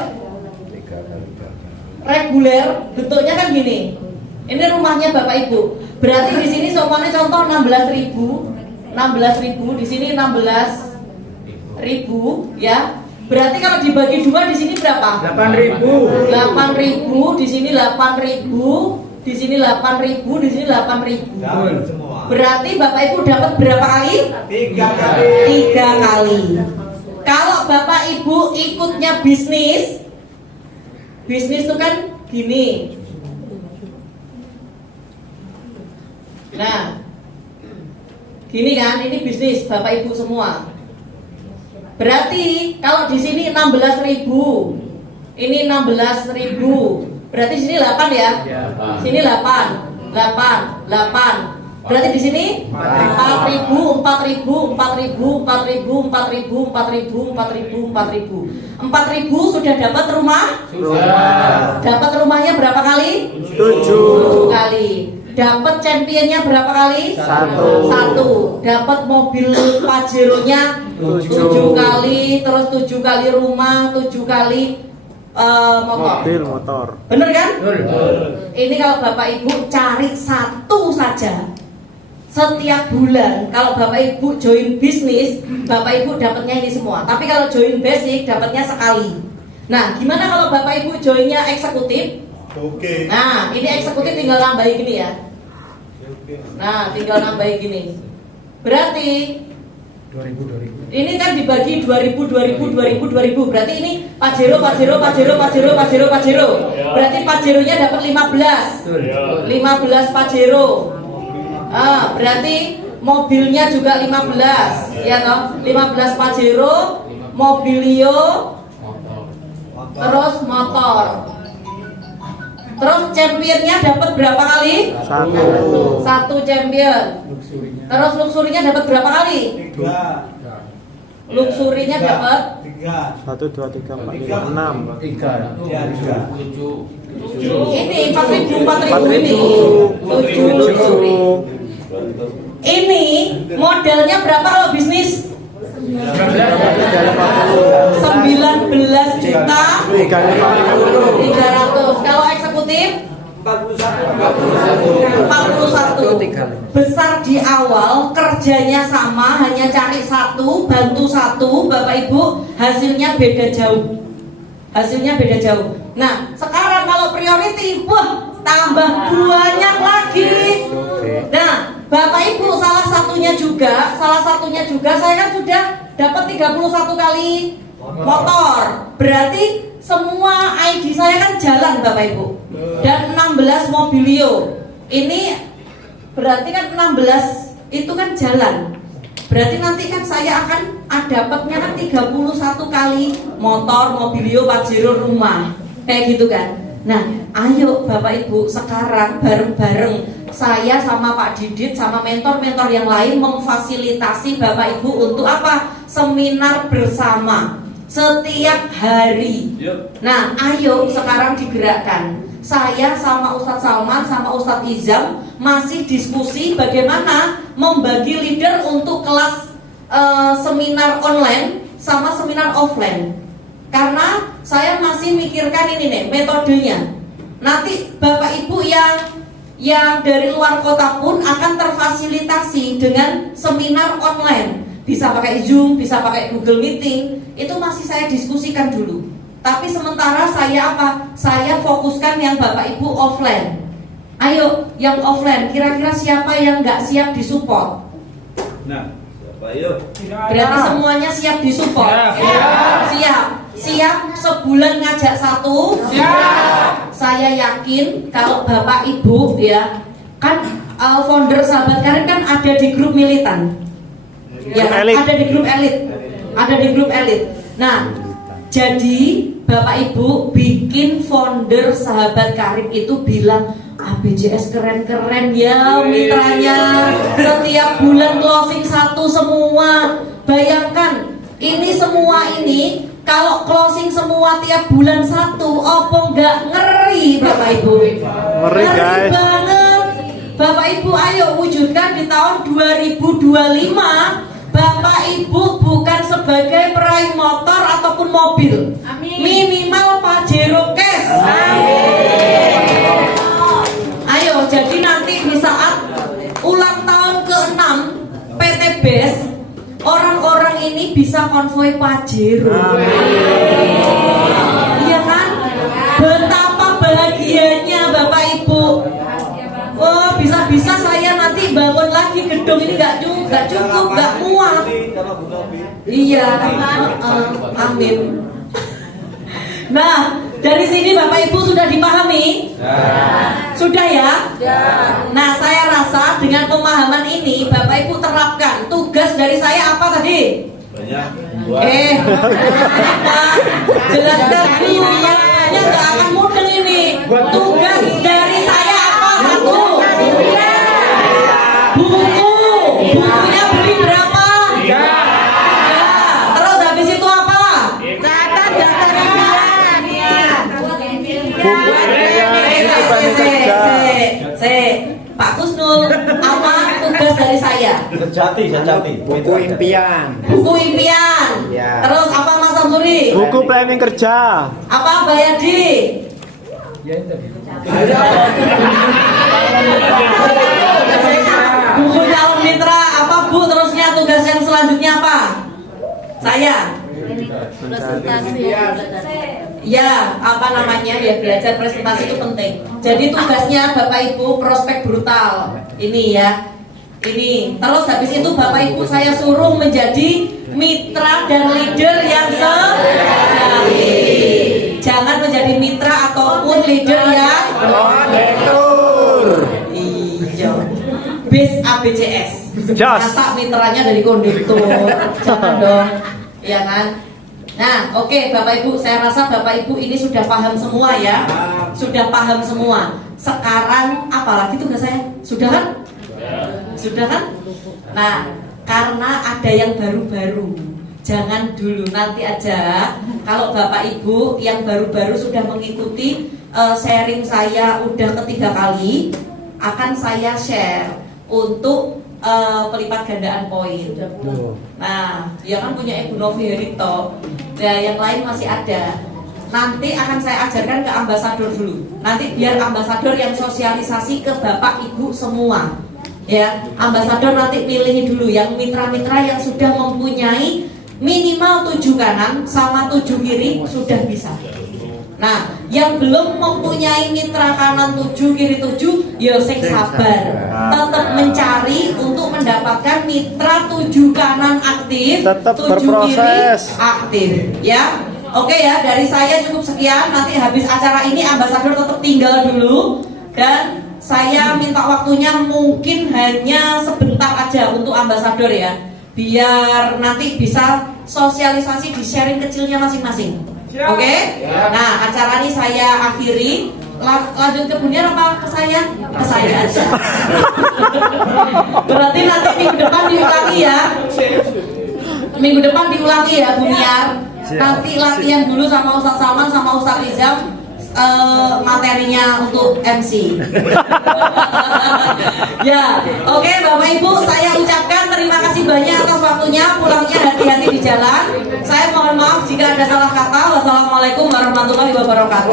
bentuknya kan gini. Ini rumahnya Bapak Ibu. Berarti di sini semuanya contoh 16.000 di sini 16.000 ya. Berarti kalau dibagi 2 di sini berapa? 8.000 di sini 8.000, di sini 8.000, di sini 8.000. Berarti Bapak Ibu dapat berapa kali? 3 kali. Kalau Bapak Ibu ikutnya bisnis itu kan gini. Nah, gini kan, ini bisnis Bapak Ibu semua. Berarti kalau di sini 16.000, ini 16.000. Berarti di sini 8 ya? Sini 8. Berarti di sini 4.000 sudah dapat rumah? Dapat rumahnya berapa kali? 7 kali. Dapat championnya berapa kali? 1. Dapat mobil Pajero-nya 7 kali, terus 7 kali rumah, 7 kali motor. Bener kan? Ini kalau Bapak Ibu cari 1 saja setiap bulan. Kalau Bapak Ibu join bisnis, Bapak Ibu dapatnya ini semua. Tapi kalau join basic dapatnya sekali. Nah, gimana kalau Bapak Ibu joinnya eksekutif? Oke. Nah, ini eksekutif tinggal nambahin gini ya. Nah, tinggal nambahin gini. Berarti 2000. ini kan dibagi 2000. Berarti ini Pajero. Berarti Pajeronya dapat 15. 15 Pajero. Berarti mobilnya juga 15. Ya toh? 15 Pajero, mobilio terus motor. Terus championnya dapat berapa kali? 1 champion. Luxurinya. Terus luxurinya dapat berapa kali? 3. Luxurinya dapat 1, 2, 3, 4, 5, 6. 3. ini 4.000 ini 7 luxury. Ini modalnya berapa kalau bisnis? 19 juta 300. Kalau eksekutif 41. Besar di awal, kerjanya sama, hanya cari satu, bantu satu, Bapak Ibu, hasilnya beda jauh. Hasilnya beda jauh. Nah, sekarang kalau priority, wah, tambah banyak lagi. Nah, Bapak Ibu, salah satunya juga saya kan sudah dapat 31 kali motor. Berarti semua ID saya kan jalan, Bapak Ibu. Dan 16 mobilio. Ini berarti kan 16 itu kan jalan. Berarti nanti kan saya akan dapatnya kan 31 kali motor, mobilio, pajero, rumah. Kayak gitu kan. Nah, ayo Bapak Ibu sekarang bareng-bareng saya sama Pak Didit sama mentor-mentor yang lain memfasilitasi Bapak Ibu untuk apa? Seminar bersama setiap hari. Nah, ayo sekarang digerakkan. Saya sama Ustadz Salman sama Ustadz Izam masih diskusi bagaimana membagi leader untuk kelas seminar online sama seminar offline. Karena saya masih mikirkan ini nih metodenya. Nanti Bapak Ibu yang dari luar kota pun akan terfasilitasi dengan seminar online. Bisa pakai Zoom, bisa pakai Google Meeting. Itu masih saya diskusikan dulu. Tapi sementara saya apa? Saya fokuskan yang Bapak Ibu offline. Ayo, yang offline. Kira-kira siapa yang nggak siap disupport? Nah, siapa yuk? Berarti semuanya siap disupport. Siap sebulan ngajak satu. Saya yakin kalau Bapak Ibu ya kan founder Sahabat Karir kan ada di grup militan. Ya, ada di grup elit. Ada di grup elit. Nah, jadi Bapak Ibu bikin founder Sahabat Karir itu bilang ABJS keren-keren ya mitranya. Setiap bulan closing satu semua. Bayangkan ini semua ini kalau closing semua tiap bulan satu, opo nggak ngeri Bapak Ibu? Ngeri guys. Banget. Bapak Ibu ayo wujudkan di tahun 2025. Bapak Ibu bukan sebagai peraih motor ataupun mobil. Amin. Minimal Pajero cash. Ayo jadi nanti di saat ulang tahun ke-6 PT BES, orang-orang ini bisa konvoi Pajero. Iya kan? Betapa bahagianya Bapak Ibu. Oh, bisa-bisa saya nanti bangun lagi gedung ini nggak cukup, nggak muat. Iya, amin. Nah, dari sini Bapak Ibu sudah dipahami? Sudah ya? Nah, saya rasa dengan pemahaman ini Bapak Ibu terapkan. Tugas dari saya apa tadi? Banyak. Jelaskan dulu. Kayaknya nggak akan mudah ini. Tugas dari saya apa? Satu. Bukunya beli berapa? 3. Terus habis itu apa? Catat daftar impian. Pak Kusnul, apa tugas dari saya? Sejati. Buku impian. Buku impian. Ya. Terus apa Mas Samsuri? Buku planning kerja. Apa Mbak Yadi? Ya itu tadi. Buku calon mitra apa Bu? Terusnya tugas yang selanjutnya apa? Saya. Presentasi. Ya, apa namanya ya belajar presentasi itu penting. Jadi tugasnya Bapak Ibu prospek brutal. Ini ya. Ini. Terus habis itu Bapak Ibu saya suruh menjadi mitra dan leader yang sejati. Jangan menjadi mitra ataupun leader yang kondektur. Iya. Bis ABCS. Jos. Masa mitranya dari kondektur? Jangan dong. Ya kan? Nah, oke Bapak Ibu, saya rasa Bapak Ibu ini sudah paham semua ya. Sudah paham semua. Sekarang apalagi tugas saya? Sudah kan? Sudah kan? Nah, karena ada yang baru-baru, jangan dulu, nanti aja. Kalau Bapak Ibu yang baru-baru sudah mengikuti sharing saya udah ketiga kali, akan saya share untuk pelipat gandaan poin. Nah, dia kan punya Ibu Novi Herito. Nah, yang lain masih ada. Nanti akan saya ajarkan ke ambasador dulu. Nanti biar ambasador yang sosialisasi ke Bapak Ibu semua. Ya, ambasador nanti pilih dulu yang mitra-mitra yang sudah mempunyai minimal 7 kanan sama 7 kiri sudah bisa. Nah, yang belum mempunyai mitra kanan 7 kiri 7, ya sing sabar. Tetap mencari untuk mendapatkan mitra 7 kanan aktif, Tetap 7 kiri berproses. aktif, ya. Oke ya, dari saya cukup sekian. Nanti habis acara ini ambasador tetap tinggal dulu dan saya minta waktunya mungkin hanya sebentar aja untuk ambasador ya, biar nanti bisa sosialisasi di sharing kecilnya masing-masing. Oke? Nah, acara ini saya akhiri. Lanjut ke Buniar apa ke saya? Ke saya aja. Berarti nanti minggu depan diulangi ya. Minggu depan diulangi ya Buniar. Nanti latihan dulu sama Ustaz Salman sama Ustaz Izam materinya untuk MC. Ya, oke Bapak Ibu, saya ucapkan terima kasih banyak atas waktunya. Pulangnya hati-hati di jalan. Saya mohon maaf jika ada salah kata. Wassalamualaikum warahmatullahi wabarakatuh.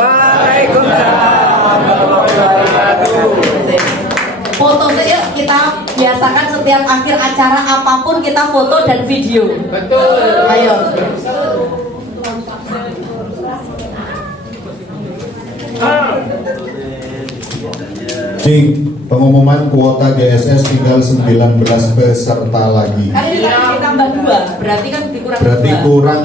Foto saja kita biasakan setiap akhir acara apapun kita foto dan video. Betul. Ayo. Cing, pengumuman kuota GSS tinggal 19 peserta lagi. Kan ini ditambah 2, berarti kan dikurang Berarti 2. kurang